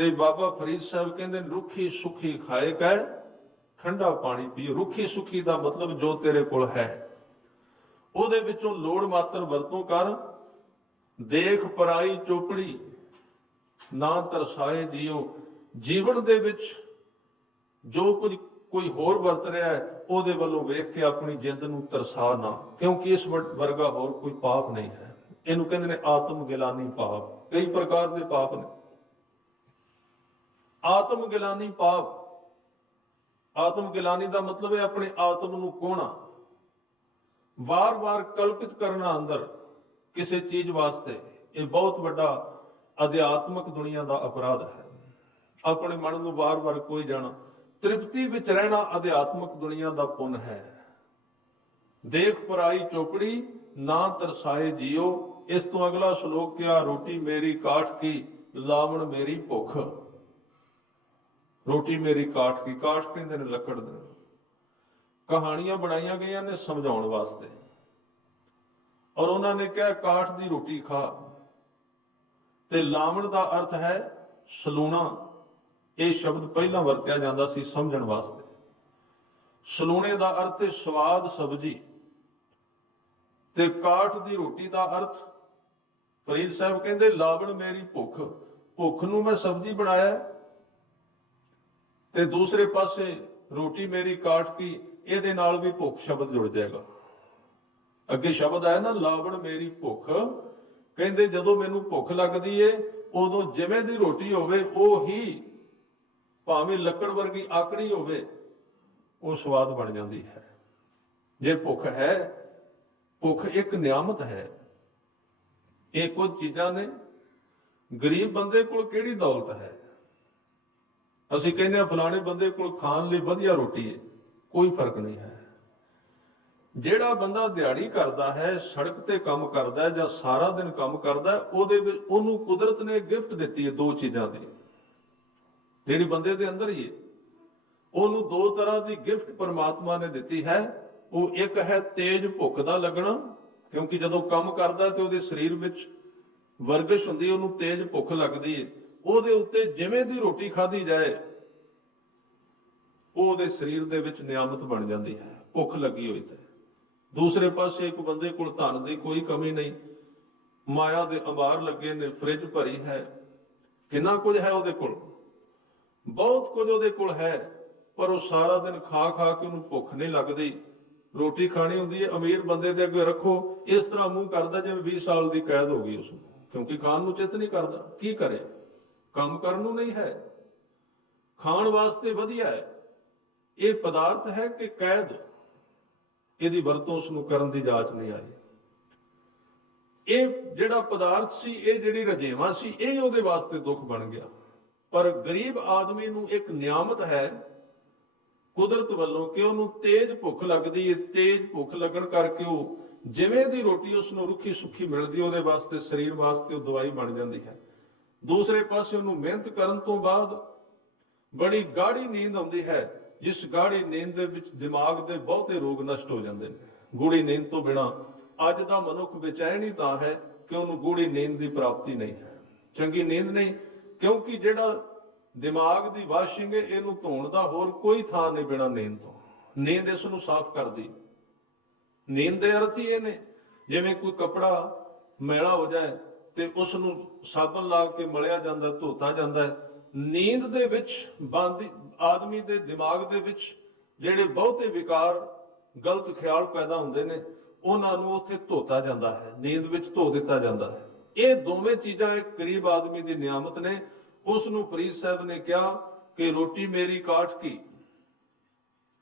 ਤੇ ਬਾਬਾ ਫਰੀਦ ਸਾਹਿਬ ਕਹਿੰਦੇ ਨੇ, ਰੁੱਖੀ ਸੁਖੀ ਖਾਏ ਕੈ ਠੰਡਾ ਪਾਣੀ ਪੀ। ਰੁੱਖੀ ਸੁਖੀ ਦਾ ਮਤਲਬ ਜੋ ਤੇਰੇ ਕੋਲ ਹੈ। ਉਹਦੇ ਵਿੱਚੋਂ ਲੋੜ ਮਾਤਰ ਵਰਤੋਂ ਕਰ ਦੇਖ ਪਰਾਈ ਚੋਪੜੀ ਨਾ ਤਰਸਾਏ ਜੀਓ। ਜੀਵਨ ਦੇ ਵਿੱਚ ਜੋ ਕੁਝ ਕੋਈ ਹੋਰ ਵਰਤ ਰਿਹਾ ਹੈ ਉਹਦੇ ਵੱਲੋਂ ਵੇਖ ਕੇ ਆਪਣੀ ਜਿੰਦ ਨੂੰ ਤਰਸਾ ਨਾ। ਕਿਉਂਕਿ ਇਸ ਵਰਗਾ ਹੋਰ ਕੋਈ ਪਾਪ ਨਹੀਂ ਹੈ। ਇਹਨੂੰ ਕਹਿੰਦੇ ਨੇ ਆਤਮ ਗਿਲਾਨੀ ਪਾਪ। ਕਈ ਪ੍ਰਕਾਰ ਦੇ ਪਾਪ ਨੇ। ਆਤਮ ਗਿਲਾਨੀ ਪਾਪ। ਆਤਮ ਗਿਲਾਨੀ ਦਾ ਮਤਲਬ ਹੈ ਆਪਣੇ ਆਤਮ ਨੂੰ ਕੋਣਾ। ਵਾਰ-ਵਾਰ ਕਲਪਿਤ ਕਰਨਾ ਅੰਦਰ ਕਿਸੇ ਚੀਜ਼ ਵਾਸਤੇ। ਇਹ ਬਹੁਤ ਵੱਡਾ ਅਧਿਆਤਮਕ ਦੁਨੀਆ ਦਾ ਅਪਰਾਧ ਹੈ। ਆਪਣੇ ਮਨ ਨੂੰ ਵਾਰ-ਵਾਰ ਕੋਈ ਜਾਣਾ, ਤ੍ਰਿਪਤੀ ਵਿੱਚ ਰਹਿਣਾ ਅਧਿਆਤਮਕ ਦੁਨੀਆ ਦਾ ਪੁੰਨ ਹੈ। ਦੇਖ ਪਰਾਈ ਚੋਪੜੀ, ਨਾ ਤਰਸਾਏ ਜੀਓ। ਇਸ ਤੋਂ ਅਗਲਾ ਸ਼ਲੋਕ ਕਿਹਾ, ਰੋਟੀ ਮੇਰੀ, ਕਾਠ ਕੀ, ਲਾਵਣ ਮੇਰੀ ਭੁੱਖ। ਰੋਟੀ ਮੇਰੀ ਕਾਠ ਕੀ, ਕਾਠ ਕਹਿੰਦੇ ਨੇ ਲੱਕੜ ਦੇ। ਕਹਾਣੀਆਂ ਬਣਾਈਆਂ ਗਈਆਂ ਨੇ ਸਮਝਾਉਣ ਵਾਸਤੇ। ਔਰ ਉਹਨਾਂ ਨੇ ਕਿਹਾ, ਕਾਠ ਦੀ ਰੋਟੀ ਖਾ। ਤੇ ਲਾਵਣ ਦਾ ਅਰਥ ਹੈ ਸਲੂਣਾ। ਇਹ ਸ਼ਬਦ ਪਹਿਲਾਂ ਵਰਤਿਆ ਜਾਂਦਾ ਸੀ ਸਮਝਣ ਵਾਸਤੇ। ਸਲੂਣੇ ਦਾ ਅਰਥ ਹੈ ਸਵਾਦ ਸਬਜੀ। ਤੇ ਕਾਠ ਦੀ ਰੋਟੀ ਦਾ ਅਰਥ, ਫਰੀਦ ਸਾਹਿਬ ਕਹਿੰਦੇ, ਲਾਵਣ ਮੇਰੀ ਭੁੱਖ। ਭੁੱਖ ਨੂੰ ਮੈਂ ਸਬਜੀ ਬਣਾਇਆ ਤੇ ਦੂਸਰੇ ਪਾਸੇ ਰੋਟੀ ਮੇਰੀ ਕਾਠ ਕੀ, ਇਹਦੇ ਨਾਲ ਵੀ ਭੁੱਖ ਸ਼ਬਦ ਜੁੜ ਜਾਏਗਾ। ਅੱਗੇ ਸ਼ਬਦ ਆਇਆ ਨਾ, ਲਾਵਣ ਮੇਰੀ ਭੁੱਖ। ਕਹਿੰਦੇ ਜਦੋਂ ਮੈਨੂੰ ਭੁੱਖ ਲੱਗਦੀ ਏ, ਉਦੋਂ ਜਿਵੇਂ ਦੀ ਰੋਟੀ ਹੋਵੇ, ਉਹ ਹੀ ਭਾਵੇਂ ਲੱਕੜ ਵਰਗੀ ਆਕੜੀ ਹੋਵੇ, ਉਹ ਸਵਾਦ ਬਣ ਜਾਂਦੀ ਹੈ। ਜੇ ਭੁੱਖ ਹੈ, ਭੁੱਖ ਇੱਕ ਨਿਆਮਤ ਹੈ। ਇਹ ਕੁਝ ਚੀਜ਼ਾਂ ਨੇ। ਗਰੀਬ ਬੰਦੇ ਕੋਲ ਕਿਹੜੀ ਦੌਲਤ ਹੈ? ਅਸੀਂ ਕਹਿੰਦੇ ਆ ਫਲਾਣੇ ਬੰਦੇ ਕੋਲ ਖਾਣ ਲਈ ਵਧੀਆ ਰੋਟੀ ਹੈ, ਕੋਈ ਫ਼ਰਕ ਨਹੀਂ ਹੈ। ਜਿਹੜਾ ਬੰਦਾ ਦਿਹਾੜੀ ਕਰਦਾ ਹੈ, ਸੜਕ ਤੇ ਕੰਮ ਕਰਦਾ ਹੈ ਜਾਂ ਸਾਰਾ ਦਿਨ ਕੰਮ ਕਰਦਾ ਹੈ, ਉਹਦੇ ਵਿੱਚ ਉਹਨੂੰ ਕੁਦਰਤ ਨੇ ਗਿਫਟ ਦਿੱਤੀ ਹੈ ਦੋ ਚੀਜ਼ਾਂ ਦੀ। ਜਿਹੜੀ ਬੰਦੇ ਦੇ ਅੰਦਰ ਹੀ ਹੈ। ਉਹਨੂੰ ਦੋ ਤਰ੍ਹਾਂ ਦੀ ਗਿਫਟ ਪਰਮਾਤਮਾ ਨੇ ਦਿੱਤੀ ਹੈ। ਉਹ ਇੱਕ ਹੈ ਤੇਜ ਭੁੱਖ ਦਾ ਲੱਗਣਾ, ਕਿਉਂਕਿ ਜਦੋਂ ਕੰਮ ਕਰਦਾ ਤੇ ਉਹਦੇ ਸਰੀਰ ਵਿੱਚ ਵਰਗਿਸ਼ ਹੁੰਦੀ ਉਹਨੂੰ ਤੇਜ ਭੁੱਖ ਲੱਗਦੀ ਹੈ। ਉਹਦੇ ਉੱਤੇ ਜਿਵੇਂ ਦੀ ਰੋਟੀ ਖਾਧੀ ਜਾਏ, ਉਹ ਉਹਦੇ ਸਰੀਰ ਦੇ ਵਿੱਚ ਨਿਆਮਤ ਬਣ ਜਾਂਦੀ ਹੈ, ਭੁੱਖ ਲੱਗੀ ਹੋਈ ਤੇ। ਦੂਸਰੇ ਪਾਸੇ ਇੱਕ ਬੰਦੇ ਕੋਲ ਧਨ ਦੀ ਕੋਈ ਕਮੀ ਨਹੀਂ। ਮਾਇਆ ਦੇ ਅੰਬਾਰ ਲੱਗੇ ਨੇ, ਫ੍ਰਿਜ ਭਰੀ ਹੈ। ਕਿੰਨਾ ਕੁਝ ਹੈ ਉਹਦੇ ਕੋਲ? ਬਹੁਤ ਕੁਝ ਉਹਦੇ ਕੋਲ ਹੈ, ਪਰ ਉਹ ਸਾਰਾ ਦਿਨ ਖਾ ਖਾ ਕੇ ਉਹਨੂੰ ਭੁੱਖ ਨਹੀਂ ਲੱਗਦੀ। ਰੋਟੀ ਖਾਣੀ ਹੁੰਦੀ ਹੈ, ਅਮੀਰ ਬੰਦੇ ਦੇ ਅੱਗੇ ਰੱਖੋ। ਇਸ ਤਰ੍ਹਾਂ ਮੂੰਹ ਕਰਦਾ ਜਿਵੇਂ 20 ਸਾਲ ਦੀ ਕੈਦ ਹੋ ਗਈ ਉਸ ਨੂੰ ਕਿਉਂਕਿ ਖਾਣ ਨੂੰ ਚਿੱਤ ਨਹੀਂ ਕਰਦਾ। ਕੀ ਕਰੇ? ਕੰਮ ਕਰਨ ਨੂੰ ਨਹੀਂ ਹੈ। ਖਾਣ ਵਾਸਤੇ ਵਧੀਆ ਹੈ। ਇਹ ਪਦਾਰਥ ਹੈ ਕਿ ਕੈਦ? ਇਹਦੀ ਵਰਤੋਂ ਉਸ ਨੂੰ ਕਰਨ ਦੀ ਜਾਂਚ ਨਹੀਂ ਆਈ। ਇਹ ਜਿਹੜਾ ਪਦਾਰਥ ਸੀ, ਇਹ ਜਿਹੜੀ ਰਜੇਵਾ ਸੀ, ਇਹ ਉਹਦੇ ਵਾਸਤੇ ਦੁੱਖ ਬਣ ਗਿਆ। ਪਰ ਗਰੀਬ ਆਦਮੀ ਨੂੰ ਇੱਕ ਨਿਆਮਤ ਹੈ। ਕੁਦਰਤ ਵੱਲੋਂ ਕਿ ਉਹਨੂੰ ਤੇਜ਼ ਭੁੱਖ ਲੱਗਦੀ ਹੈ ਤੇਜ਼ ਭੁੱਖ ਲੱਗਣ ਕਰਕੇ ਉਹ ਜਿਵੇਂ ਦੀ ਰੋਟੀ ਉਸ ਨੂੰ ਰੁੱਖੀ ਸੁੱਖੀ ਮਿਲਦੀ, ਉਹਦੇ ਵਾਸਤੇ, ਸਰੀਰ ਵਾਸਤੇ ਉਹ ਦਵਾਈ ਬਣ ਜਾਂਦੀ ਹੈ। ਦੂਸਰੇ ਪਾਸੇ ਉਹਨੂੰ ਮਿਹਨਤ ਕਰਨ ਤੋਂ ਬਾਅਦ ਬੜੀ ਗਾੜੀ ਨੀਂਦ ਆਉਂਦੀ ਹੈ, ਜਿਸ ਗਾੜੀ ਨੀਂਦ ਦੇ ਵਿੱਚ ਦਿਮਾਗ ਦੇ ਬਹੁਤੇ ਰੋਗ ਨਸ਼ਟ ਹੋ ਜਾਂਦੇ ਨੇ। ਗੂੜੀ ਨੀਂਦ ਤੋਂ ਬਿਨਾ ਅੱਜ ਦਾ ਮਨੁੱਖ ਬੇਚੈਨ ਹੀ ਤਾਂ ਹੈ ਕਿ ਉਹਨੂੰ ਗੂੜੀ ਨੀਂਦ ਦੀ ਪ੍ਰਾਪਤੀ ਨਹੀਂ ਹੈ। ਚੰਗੀ ਨੀਂਦ ਨਹੀਂ, ਕਿਉਂਕਿ ਜਿਹੜਾ ਦਿਮਾਗ ਦੀ ਵਾਸ਼ਿੰਗ ਹੈ, ਇਹਨੂੰ ਧੋਣ ਦਾ ਹੋਰ ਕੋਈ ਥਾਂ ਨਹੀਂ ਬਿਨਾ ਨੀਂਦ ਤੋਂ। ਨੀਂਦ ਇਸ ਨੂੰ ਸਾਫ਼ ਕਰਦੀ। ਨੀਂਦ ਦੇ ਅਰਥ ਹੀ ਇਹ ਨੇ, ਜਿਵੇਂ ਕੋਈ ਕਪੜਾ ਮੈਲਾ ਹੋ ਜਾਏ ਤੇ ਉਸ ਨੂੰ ਸਾਬਣ ਲਾ ਕੇ ਮਲਿਆ ਜਾਂਦਾ, ਧੋਤਾ ਜਾਂਦਾ ਹੈ। ਨੀਂਦ ਦੇ ਵਿੱਚ ਬੰਦੀ, ਆਦਮੀ ਦੇ ਦਿਮਾਗ ਦੇ ਵਿੱਚ ਜਿਹੜੇ ਬਹੁਤੇ ਵਿਕਾਰ, ਗਲਤ ਖਿਆਲ ਪੈਦਾ ਹੁੰਦੇ ਨੇ, ਉਹਨਾਂ ਨੂੰ ਉੱਥੇ ਧੋਤਾ ਜਾਂਦਾ ਹੈ। ਨੀਂਦ ਵਿੱਚ ਧੋ ਦਿੱਤਾ ਜਾਂਦਾ ਹੈ। ਇਹ ਦੋਵੇਂ ਚੀਜ਼ਾਂ ਇੱਕ ਗਰੀਬ ਆਦਮੀ ਦੀ ਨਿਆਮਤ ਨੇ। ਉਸ ਨੂੰ ਫਰੀਦ ਸਾਹਿਬ ਨੇ ਕਿਹਾ ਕਿ ਰੋਟੀ ਮੇਰੀ ਕਾਠ ਕੀ?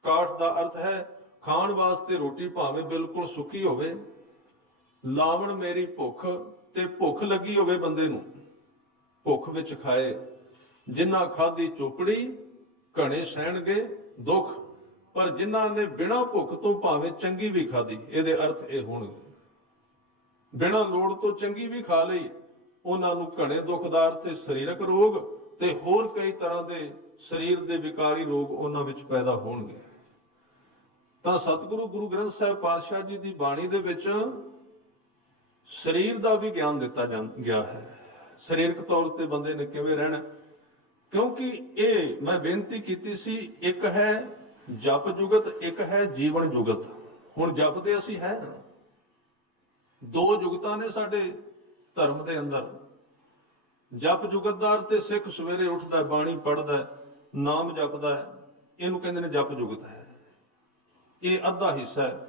ਕਾਠ ਦਾ ਅਰਥ ਹੈ, ਖਾਣ ਵਾਸਤੇ ਰੋਟੀ ਭਾਵੇਂ ਬਿਲਕੁਲ ਸੁੱਕੀ ਹੋਵੇ, ਲਾਵਣ ਮੇਰੀ ਭੁੱਖ ਤੇ ਭੁੱਖ ਲੱਗੀ ਹੋਵੇ ਬੰਦੇ ਨੂੰ, ਭੁੱਖ ਵਿੱਚ ਖਾਏ ਜਿਨ੍ਹਾਂ ਖਾਦੀ ਚੋਪੜੀ, ਘਣੇ ਸਹਿਣਗੇ, ਦੁੱਖ। ਪਰ ਜਿਨ੍ਹਾਂ ਨੇ ਬਿਨਾਂ ਭੁੱਖ ਤੋਂ ਭਾਵੇਂ ਚੰਗੀ ਵੀ ਖਾਦੀ ਇਹਦੇ ਅਰਥ ਇਹ ਹੋਣਗੇ। ਬਿਨਾਂ ਲੋੜ ਤੋਂ ਚੰਗੀ ਵੀ ਖਾ ਲਈ, ਉਹਨਾਂ ਨੂੰ ਘਣੇ ਦੁਖਦਾਰ ਤੇ ਸਰੀਰਕ ਰੋਗ ਤੇ ਹੋਰ ਕਈ ਤਰ੍ਹਾਂ ਦੇ ਸਰੀਰ ਦੇ ਵਿਕਾਰੀ ਰੋਗ ਉਹਨਾਂ ਵਿੱਚ ਪੈਦਾ ਹੋਣਗੇ। ਤਾਂ ਸਤਿਗੁਰੂ ਗੁਰੂ ਗ੍ਰੰਥ ਸਾਹਿਬ ਪਾਤਸ਼ਾਹ ਜੀ ਦੀ ਬਾਣੀ ਦੇ ਵਿੱਚ ਸਰੀਰ ਦਾ ਵੀ ਗਿਆਨ ਦਿੱਤਾ ਜਾਂ- ਗਿਆ ਹੈ। ਸਰੀਰਕ ਤੌਰ ਤੇ ਬੰਦੇ ਨੇ ਕਿਵੇਂ ਰਹਿਣਾ? ਕਿਉਂਕਿ ਇਹ ਮੈਂ ਬੇਨਤੀ ਕੀਤੀ ਸੀ, ਇੱਕ ਹੈ ਜਪ ਜੁਗਤ, ਇੱਕ ਹੈ ਜੀਵਨ ਜੁਗਤ। ਹੁਣ ਜਪ ਤੇ ਅਸੀਂ ਹੈ ਦੋ ਜੁਗਤਾਂ ਨੇ ਸਾਡੇ ਧਰਮ ਦੇ ਅੰਦਰ। ਜਪ ਜੁਗਤਦਾਰ ਤੇ ਸਿੱਖ ਸਵੇਰੇ ਉੱਠਦਾ, ਬਾਣੀ ਪੜ੍ਹਦਾ, ਨਾਮ ਜਪਦਾ ਇਹਨੂੰ ਕਹਿੰਦੇ ਨੇ ਜਪ ਜੁਗਤ ਹੈ। ਇਹ ਅੱਧਾ ਹਿੱਸਾ ਹੈ।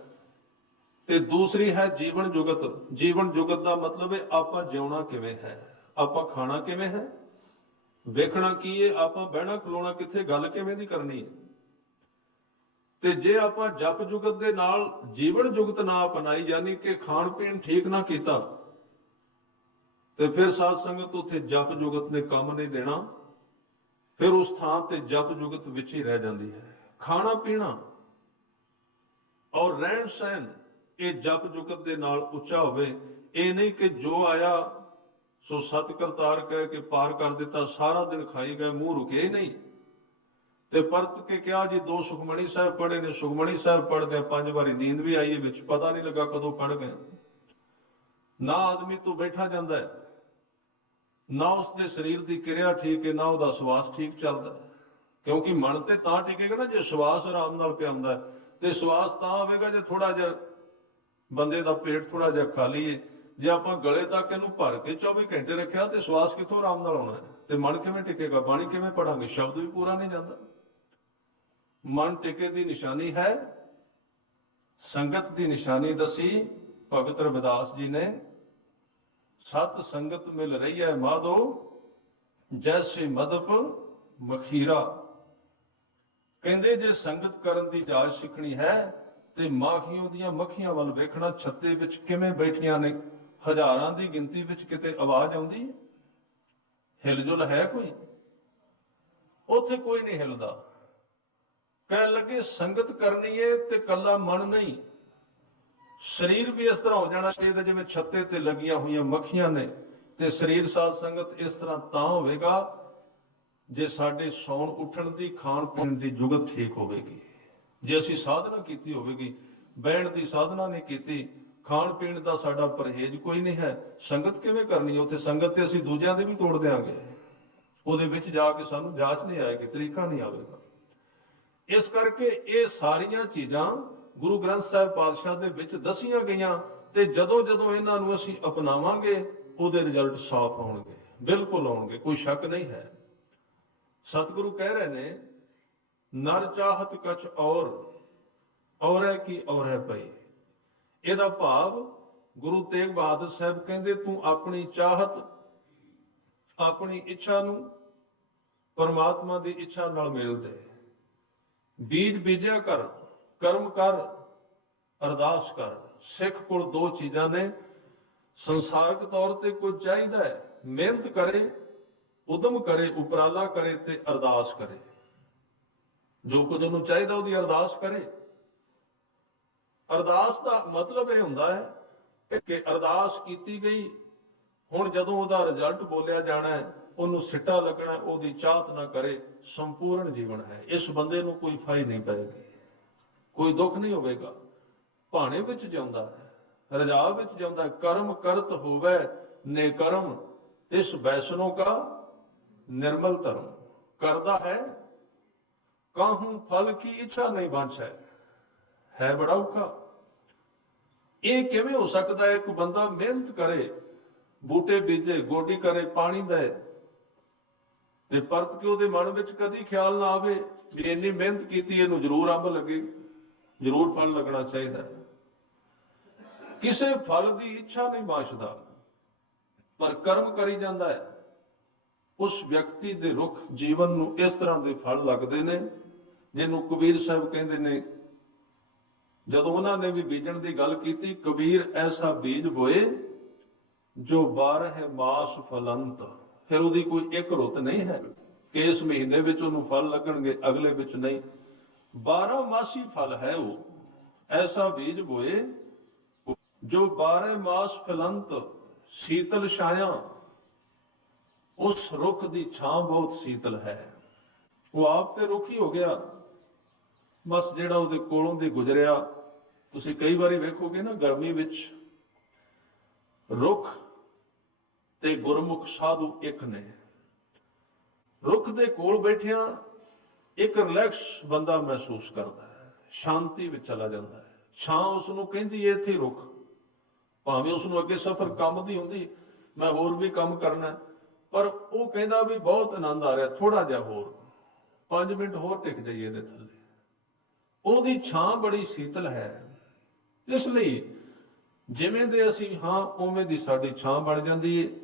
ਤੇ ਦੂਸਰੀ ਹੈ ਜੀਵਨ ਜੁਗਤ। ਜੀਵਨ ਜੁਗਤ ਦਾ ਮਤਲਬ ਹੈ ਆਪਾਂ ਜਿਉਣਾ ਕਿਵੇਂ ਹੈ? ਆਪਾਂ ਖਾਣਾ ਕਿਵੇਂ ਹੈ? ਵੇਖਣਾ ਕੀ ਹੈ? ਆਪਾਂ ਬਹਿਣਾ ਖਲੋਣਾ ਕਿੱਥੇ? ਗੱਲ ਕਿਵੇਂ ਦੀ ਕਰਨੀ ਹੈ? ਤੇ ਜੇ ਆਪਾਂ ਜਪ ਜੁਗਤ ਦੇ ਨਾਲ ਜੀਵਨ ਜੁਗਤ ਨਾ ਅਪਣਾਈ, ਯਾਨੀ ਕਿ ਖਾਣ ਪੀਣ ਠੀਕ ਨਾ ਕੀਤਾ, ਤੇ ਫਿਰ ਸਾਧ ਸੰਗਤ ਉੱਥੇ ਜਪ ਜੁਗਤ ਨੇ ਕੰਮ ਨਹੀਂ ਦੇਣਾ, ਫਿਰ ਉਸ ਥਾਂ ਤੇ ਜਪ ਜੁਗਤ ਵਿੱਚ ਹੀ ਰਹਿ ਜਾਂਦੀ ਹੈ। ਖਾਣਾ ਪੀਣਾ ਔਰ ਰਹਿਣ ਸਹਿਣ ਇਹ ਜਪ ਜੁਕਤ ਦੇ ਨਾਲ ਉੱਚਾ ਹੋਵੇ। ਇਹ ਨਹੀਂ ਕਿ ਜੋ ਆਇਆ, ਸੋ ਸਤ ਕਰਤਾਰ ਕਹਿ ਕੇ ਪਾਰ ਕਰ ਦਿੱਤਾ, ਸਾਰਾ ਦਿਨ ਖਾਈ ਗਏ, ਮੂੰਹ ਰੁਕਿਆ ਹੀ ਨਹੀਂ। ਤੇ ਪਰਤ ਕੇ ਕਿਹਾ ਜੀ, ਦੋ ਸੁਖਮਣੀ ਸਾਹਿਬ ਪੜ੍ਹੇ ਨੇ, ਸੁਖਮਣੀ ਸਾਹਿਬ ਪੜ੍ਹਦੇ ਪੰਜ ਵਾਰੀ ਨੀਂਦ ਵੀ ਆਈ ਵਿੱਚ ਪਤਾ ਨਹੀਂ ਲੱਗਾ ਕਦੋਂ ਪੜ ਗਏ। ਨਾ ਆਦਮੀ ਤੋਂ ਬੈਠਾ ਜਾਂਦਾ ਹੈ, ਨਾ ਉਸ ਦੇ ਸਰੀਰ ਦੀ ਕਿਰਿਆ ਠੀਕ ਹੈ, ਨਾ ਉਹਦਾ ਸਵਾਸ ਠੀਕ ਚੱਲਦਾ ਕਿਉਂਕਿ ਮਨ ਤੇ ਤਾਂ ਟਿਕੇਗਾ ਨਾ, ਜੇ ਸਵਾਸ ਆਰਾਮ ਨਾਲ ਪਿਆਉਂਦਾ ਤੇ ਸਵਾਸ ਤਾਂ ਹੋਵੇਗਾ ਜੇ ਥੋੜਾ ਜਿਹਾ ਬੰਦੇ ਦਾ ਪੇਟ ਥੋੜਾ ਜਿਹਾ ਖਾਲੀ ਹੈ ਜੇ ਆਪਾਂ ਗਲੇ ਤੱਕ ਇਹਨੂੰ ਭਰ ਕੇ 24 ਘੰਟੇ ਰੱਖਿਆ ਤੇ ਸਵਾਸ ਕਿੱਥੋਂ ਆਰਾਮ ਨਾਲ ਆਉਣਾ ਤੇ ਮਨ ਕਿਵੇਂ ਟਿਕੇਗਾ? ਬਾਣੀ ਕਿਵੇਂ ਪੜਾਂਗੇ ਸ਼ਬਦ ਵੀ ਪੂਰਾ ਨਹੀਂ ਜਾਂਦਾ। ਮਨ ਟਿਕੇ ਦੀ ਨਿਸ਼ਾਨੀ ਹੈ। ਸੰਗਤ ਦੀ ਨਿਸ਼ਾਨੀ ਦਸੀ, ਭਗਤ ਰਵਿਦਾਸ ਜੀ ਨੇ, ਸਤ ਸੰਗਤ ਮਿਲ ਰਹੀ ਹੈ ਮਾਧੋ, ਜੈਸੇ ਮਦਪ ਮਖੀਰਾ। ਕਹਿੰਦੇ ਜੇ ਸੰਗਤ ਕਰਨ ਦੀ ਜਾਚ ਸਿੱਖਣੀ ਹੈ ਤੇ ਮਾਖੀਆਂ ਦੀਆਂ ਮੱਖੀਆਂ ਵੱਲ ਵੇਖਣਾ ਛੱਤੇ ਵਿੱਚ ਕਿਵੇਂ ਬੈਠੀਆਂ ਨੇ? ਹਜ਼ਾਰਾਂ ਦੀ ਗਿਣਤੀ ਵਿੱਚ ਕਿਤੇ ਆਵਾਜ਼ ਆਉਂਦੀ ਹੈ? ਹਿਲਜੁਲ ਹੈ ਕੋਈ? ਉੱਥੇ ਕੋਈ ਨਹੀਂ ਹਿਲਦਾ। ਕਹਿਣ ਲੱਗੇ, ਸੰਗਤ ਕਰਨੀ ਏ ਤੇ ਕੱਲਾ ਮਨ ਨਹੀਂ। ਸਰੀਰ ਵੀ ਇਸ ਤਰ੍ਹਾਂ ਹੋ ਜਾਣਾ ਚਾਹੀਦਾ ਜਿਵੇਂ ਛੱਤੇ ਤੇ ਲੱਗੀਆਂ ਹੋਈਆਂ ਮੱਖੀਆਂ ਨੇ। ਤੇ ਸਰੀਰ ਸਾਧ ਸੰਗਤ ਇਸ ਤਰ੍ਹਾਂ ਤਾਂ ਹੋਵੇਗਾ, ਜੇ ਸਾਡੇ ਸੌਣ ਉੱਠਣ ਦੀ, ਖਾਣ ਪੀਣ ਦੀ ਜੁਗਤ ਠੀਕ ਹੋਵੇਗੀ। ਜੇ ਅਸੀਂ ਸਾਧਨਾ ਕੀਤੀ ਹੋਵੇਗੀ, ਬਹਿਣ ਦੀ ਸਾਧਨਾ ਨਹੀਂ ਕੀਤੀ, ਖਾਣ ਪੀਣ ਦਾ ਸਾਡਾ ਪਰਹੇਜ਼ ਕੋਈ ਨਹੀਂ ਹੈ, ਸੰਗਤ ਕਿਵੇਂ ਕਰਨੀ ਹੈ? ਉੱਥੇ ਸੰਗਤ ਤੇ ਅਸੀਂ ਦੂਜਿਆਂ ਦੇ ਵੀ ਤੋੜ ਦਿਆਂਗੇ। ਉਹਦੇ ਵਿੱਚ ਜਾ ਕੇ ਸਾਨੂੰ ਜਾਂਚ ਨਹੀਂ ਆਏਗੀ, ਤਰੀਕਾ ਨਹੀਂ ਆਵੇਗਾ। ਇਸ ਕਰਕੇ ਇਹ ਸਾਰੀਆਂ ਚੀਜ਼ਾਂ ਗੁਰੂ ਗ੍ਰੰਥ ਸਾਹਿਬ ਪਾਤਸ਼ਾਹ ਦੇ ਵਿੱਚ ਦਸੀਆਂ ਗਈਆਂ ਤੇ ਜਦੋਂ ਜਦੋਂ ਇਹਨਾਂ ਨੂੰ ਅਸੀਂ ਅਪਣਾਵਾਂਗੇ, ਉਹਦੇ ਰਿਜ਼ਲਟ ਸਾਫ਼ ਆਉਣਗੇ, ਬਿਲਕੁਲ ਆਉਣਗੇ, ਕੋਈ ਸ਼ੱਕ ਨਹੀਂ ਹੈ। ਸਤਿਗੁਰੂ ਕਹਿ ਰਹੇ ਨੇ ਨਰ ਚਾਹਤ ਕਛ ਔਰ, ਔਰੈ ਕੀ ਔਰੈ ਪਈ। ਇਹਦਾ ਭਾਵ ਗੁਰੂ ਤੇਗ ਬਹਾਦਰ ਸਾਹਿਬ ਕਹਿੰਦੇ, ਤੂੰ ਆਪਣੀ ਚਾਹਤ, ਆਪਣੀ ਇੱਛਾ ਨੂੰ ਪਰਮਾਤਮਾ ਦੀ ਇੱਛਾ ਨਾਲ ਮੇਲ ਦੇ। ਬੀਜ ਬੀਜਿਆ ਕਰ, ਕਰਮ ਕਰ, ਅਰਦਾਸ ਕਰ। ਸਿੱਖ ਕੋਲ ਦੋ ਚੀਜ਼ਾਂ ਨੇ। ਸੰਸਾਰਕ ਤੌਰ ਤੇ ਕੋਈ ਚਾਹੀਦਾ ਹੈ। ਮਿਹਨਤ ਕਰੇ, ਉਦਮ ਕਰੇ, ਉਪਰਾਲਾ ਕਰੇ ਤੇ ਅਰਦਾਸ ਕਰੇ। ਜੋ ਕੁਝ ਉਹਨੂੰ ਚਾਹੀਦਾ ਉਹਦੀ ਅਰਦਾਸ ਕਰੇ। ਅਰਦਾਸ ਦਾ ਮਤਲਬ ਇਹ ਹੁੰਦਾ ਹੈ ਕਿ ਅਰਦਾਸ ਕੀਤੀ ਗਈ, ਹੁਣ ਜਦੋਂ ਉਹਦਾ ਰਿਜ਼ਲਟ ਬੋਲਿਆ ਜਾਣਾ ਹੈ, ਉਹਨੂੰ ਸਿੱਟਾ ਲੱਗਣਾ ਉਹਦੀ ਚਾਹਤ ਨਾ ਕਰੇ, ਸੰਪੂਰਨ ਜੀਵਨ ਹੈ। ਇਸ ਬੰਦੇ ਨੂੰ ਕੋਈ ਫਾਇ ਨਹੀਂ ਪਏਗੀ ਕੋਈ ਦੁੱਖ ਨਹੀਂ ਹੋਵੇਗਾ। ਭਾਣੇ ਵਿੱਚ ਜਿਉਂਦਾ ਹੈ, ਰਜਾ ਵਿੱਚ ਜਿਉਂਦਾ ਕਰਮ ਕਰਤ ਹੋਵੇ, ਨੇ ਕਰਮ, ਇਸ ਵੈਸਨੋ ਕਾ ਨਿਰਮਲ ਧਰਮ। ਕਰਦਾ ਹੈ ਕਾਹੂ ਫਲ ਕੀ ਇੱਛਾ ਨਹੀਂ ਬਾਂਛੈ ਹੈ ਬੜਾ ਔਖਾ। ਇਹ ਕਿਵੇਂ ਹੋ ਸਕਦਾ ਹੈ? ਇੱਕ ਬੰਦਾ ਮਿਹਨਤ ਕਰੇ, ਬੂਟੇ ਬੀਜੇ, ਗੋਡੀ ਕਰੇ, ਪਾਣੀ ਦੇ ਤੇ ਪਰਤ ਕੇ ਉਹਦੇ ਮਨ ਵਿੱਚ ਕਦੀ ਖਿਆਲ ਨਾ ਆਵੇ ਵੀ ਇੰਨੀ ਮਿਹਨਤ ਕੀਤੀ ਇਹਨੂੰ ਜ਼ਰੂਰ ਅੰਬ ਲੱਗੇ, ਜ਼ਰੂਰ ਫਲ ਲੱਗਣਾ ਚਾਹੀਦਾ। ਕਿਸੇ ਫਲ ਦੀ ਇੱਛਾ ਨਹੀਂ ਬਾਸ਼ਦਾ ਪਰ ਕਰਮ ਕਰੀ ਜਾਂਦਾ ਹੈ। ਉਸ ਵਿਅਕਤੀ ਦੇ ਰੁੱਖ ਜੀਵਨ ਨੂੰ ਇਸ ਤਰ੍ਹਾਂ ਦੇ ਫਲ ਲੱਗਦੇ ਨੇ ਜਿਹਨੂੰ ਕਬੀਰ ਸਾਹਿਬ ਕਹਿੰਦੇ ਨੇ, ਜਦੋਂ ਉਹਨਾਂ ਨੇ ਵੀ ਬੀਜਣ ਦੀ ਗੱਲ ਕੀਤੀ, ਕਬੀਰ ਐਸਾ ਬੀਜ ਬੋਏ ਜੋ 12 ਮਾਸ ਫਲੰਤ। ਫਿਰ ਉਹਦੀ ਕੋਈ ਇੱਕ ਰੁੱਤ ਨਹੀਂ ਹੈ ਕਿ ਇਸ ਮਹੀਨੇ ਵਿੱਚ ਉਹਨੂੰ ਫਲ ਲੱਗਣਗੇ, ਅਗਲੇ ਵਿੱਚ ਨਹੀਂ। 12 ਮਾਸੀ ਫਲ ਹੈ ਉਹ, ਐਸਾ ਬੀਜ ਬੋਏ ਜੋ 12 ਮਾਸ ਫਲੰਤ, ਸੀਤਲ ਛਾਇਆ। ਉਸ ਰੁੱਖ ਦੀ ਛਾਂ ਬਹੁਤ ਸੀਤਲ ਹੈ। ਉਹ ਆਪ ਤੇ ਰੁੱਖ ਹੀ ਹੋ ਗਿਆ। ਬਸ ਜਿਹੜਾ ਉਹਦੇ ਕੋਲੋਂ ਦੀ ਗੁਜ਼ਰਿਆ, ਤੁਸੀਂ ਕਈ ਵਾਰੀ ਵੇਖੋਗੇ ਨਾ ਗਰਮੀ ਵਿੱਚ, ਰੁੱਖ ਤੇ ਗੁਰਮੁਖ ਸਾਧੂ ਇੱਕ ਨੇ। ਰੁੱਖ ਦੇ ਕੋਲ ਬੈਠਿਆਂ ਇੱਕ ਰਿਲੈਕਸ ਬੰਦਾ ਮਹਿਸੂਸ ਕਰਦਾ ਹੈ, ਸ਼ਾਂਤੀ ਵਿੱਚ ਚਲਾ ਜਾਂਦਾ ਹੈ। ਛਾਂ ਉਸ ਨੂੰ ਕਹਿੰਦੀ ਹੈ ਇੱਥੇ ਰੁੱਖ। ਭਾਵੇਂ ਉਸ ਨੂੰ ਅੱਗੇ ਸਫ਼ਰ ਕੰਮ ਦੀ ਹੁੰਦੀ, ਮੈਂ ਹੋਰ ਵੀ ਕੰਮ ਕਰਨਾ ਪਰ ਉਹ ਕਹਿੰਦਾ ਵੀ ਬਹੁਤ ਆਨੰਦ ਆ ਰਿਹਾ ਥੋੜਾ ਜਿਹਾ ਹੋਰ। 5 ਮਿੰਟ ਹੋਰ ਟਿਕ ਜਾਈਏ ਇਹਦੇ ਥੱਲੇ। ਉਹਦੀ ਛਾਂ ਬੜੀ ਸ਼ੀਤਲ ਹੈ। ਇਸ ਲਈ ਜਿਵੇਂ ਦੇ ਅਸੀਂ ਹਾਂ, ਉਵੇਂ ਦੀ ਸਾਡੀ ਛਾਂ ਬਣ ਜਾਂਦੀ ਏ।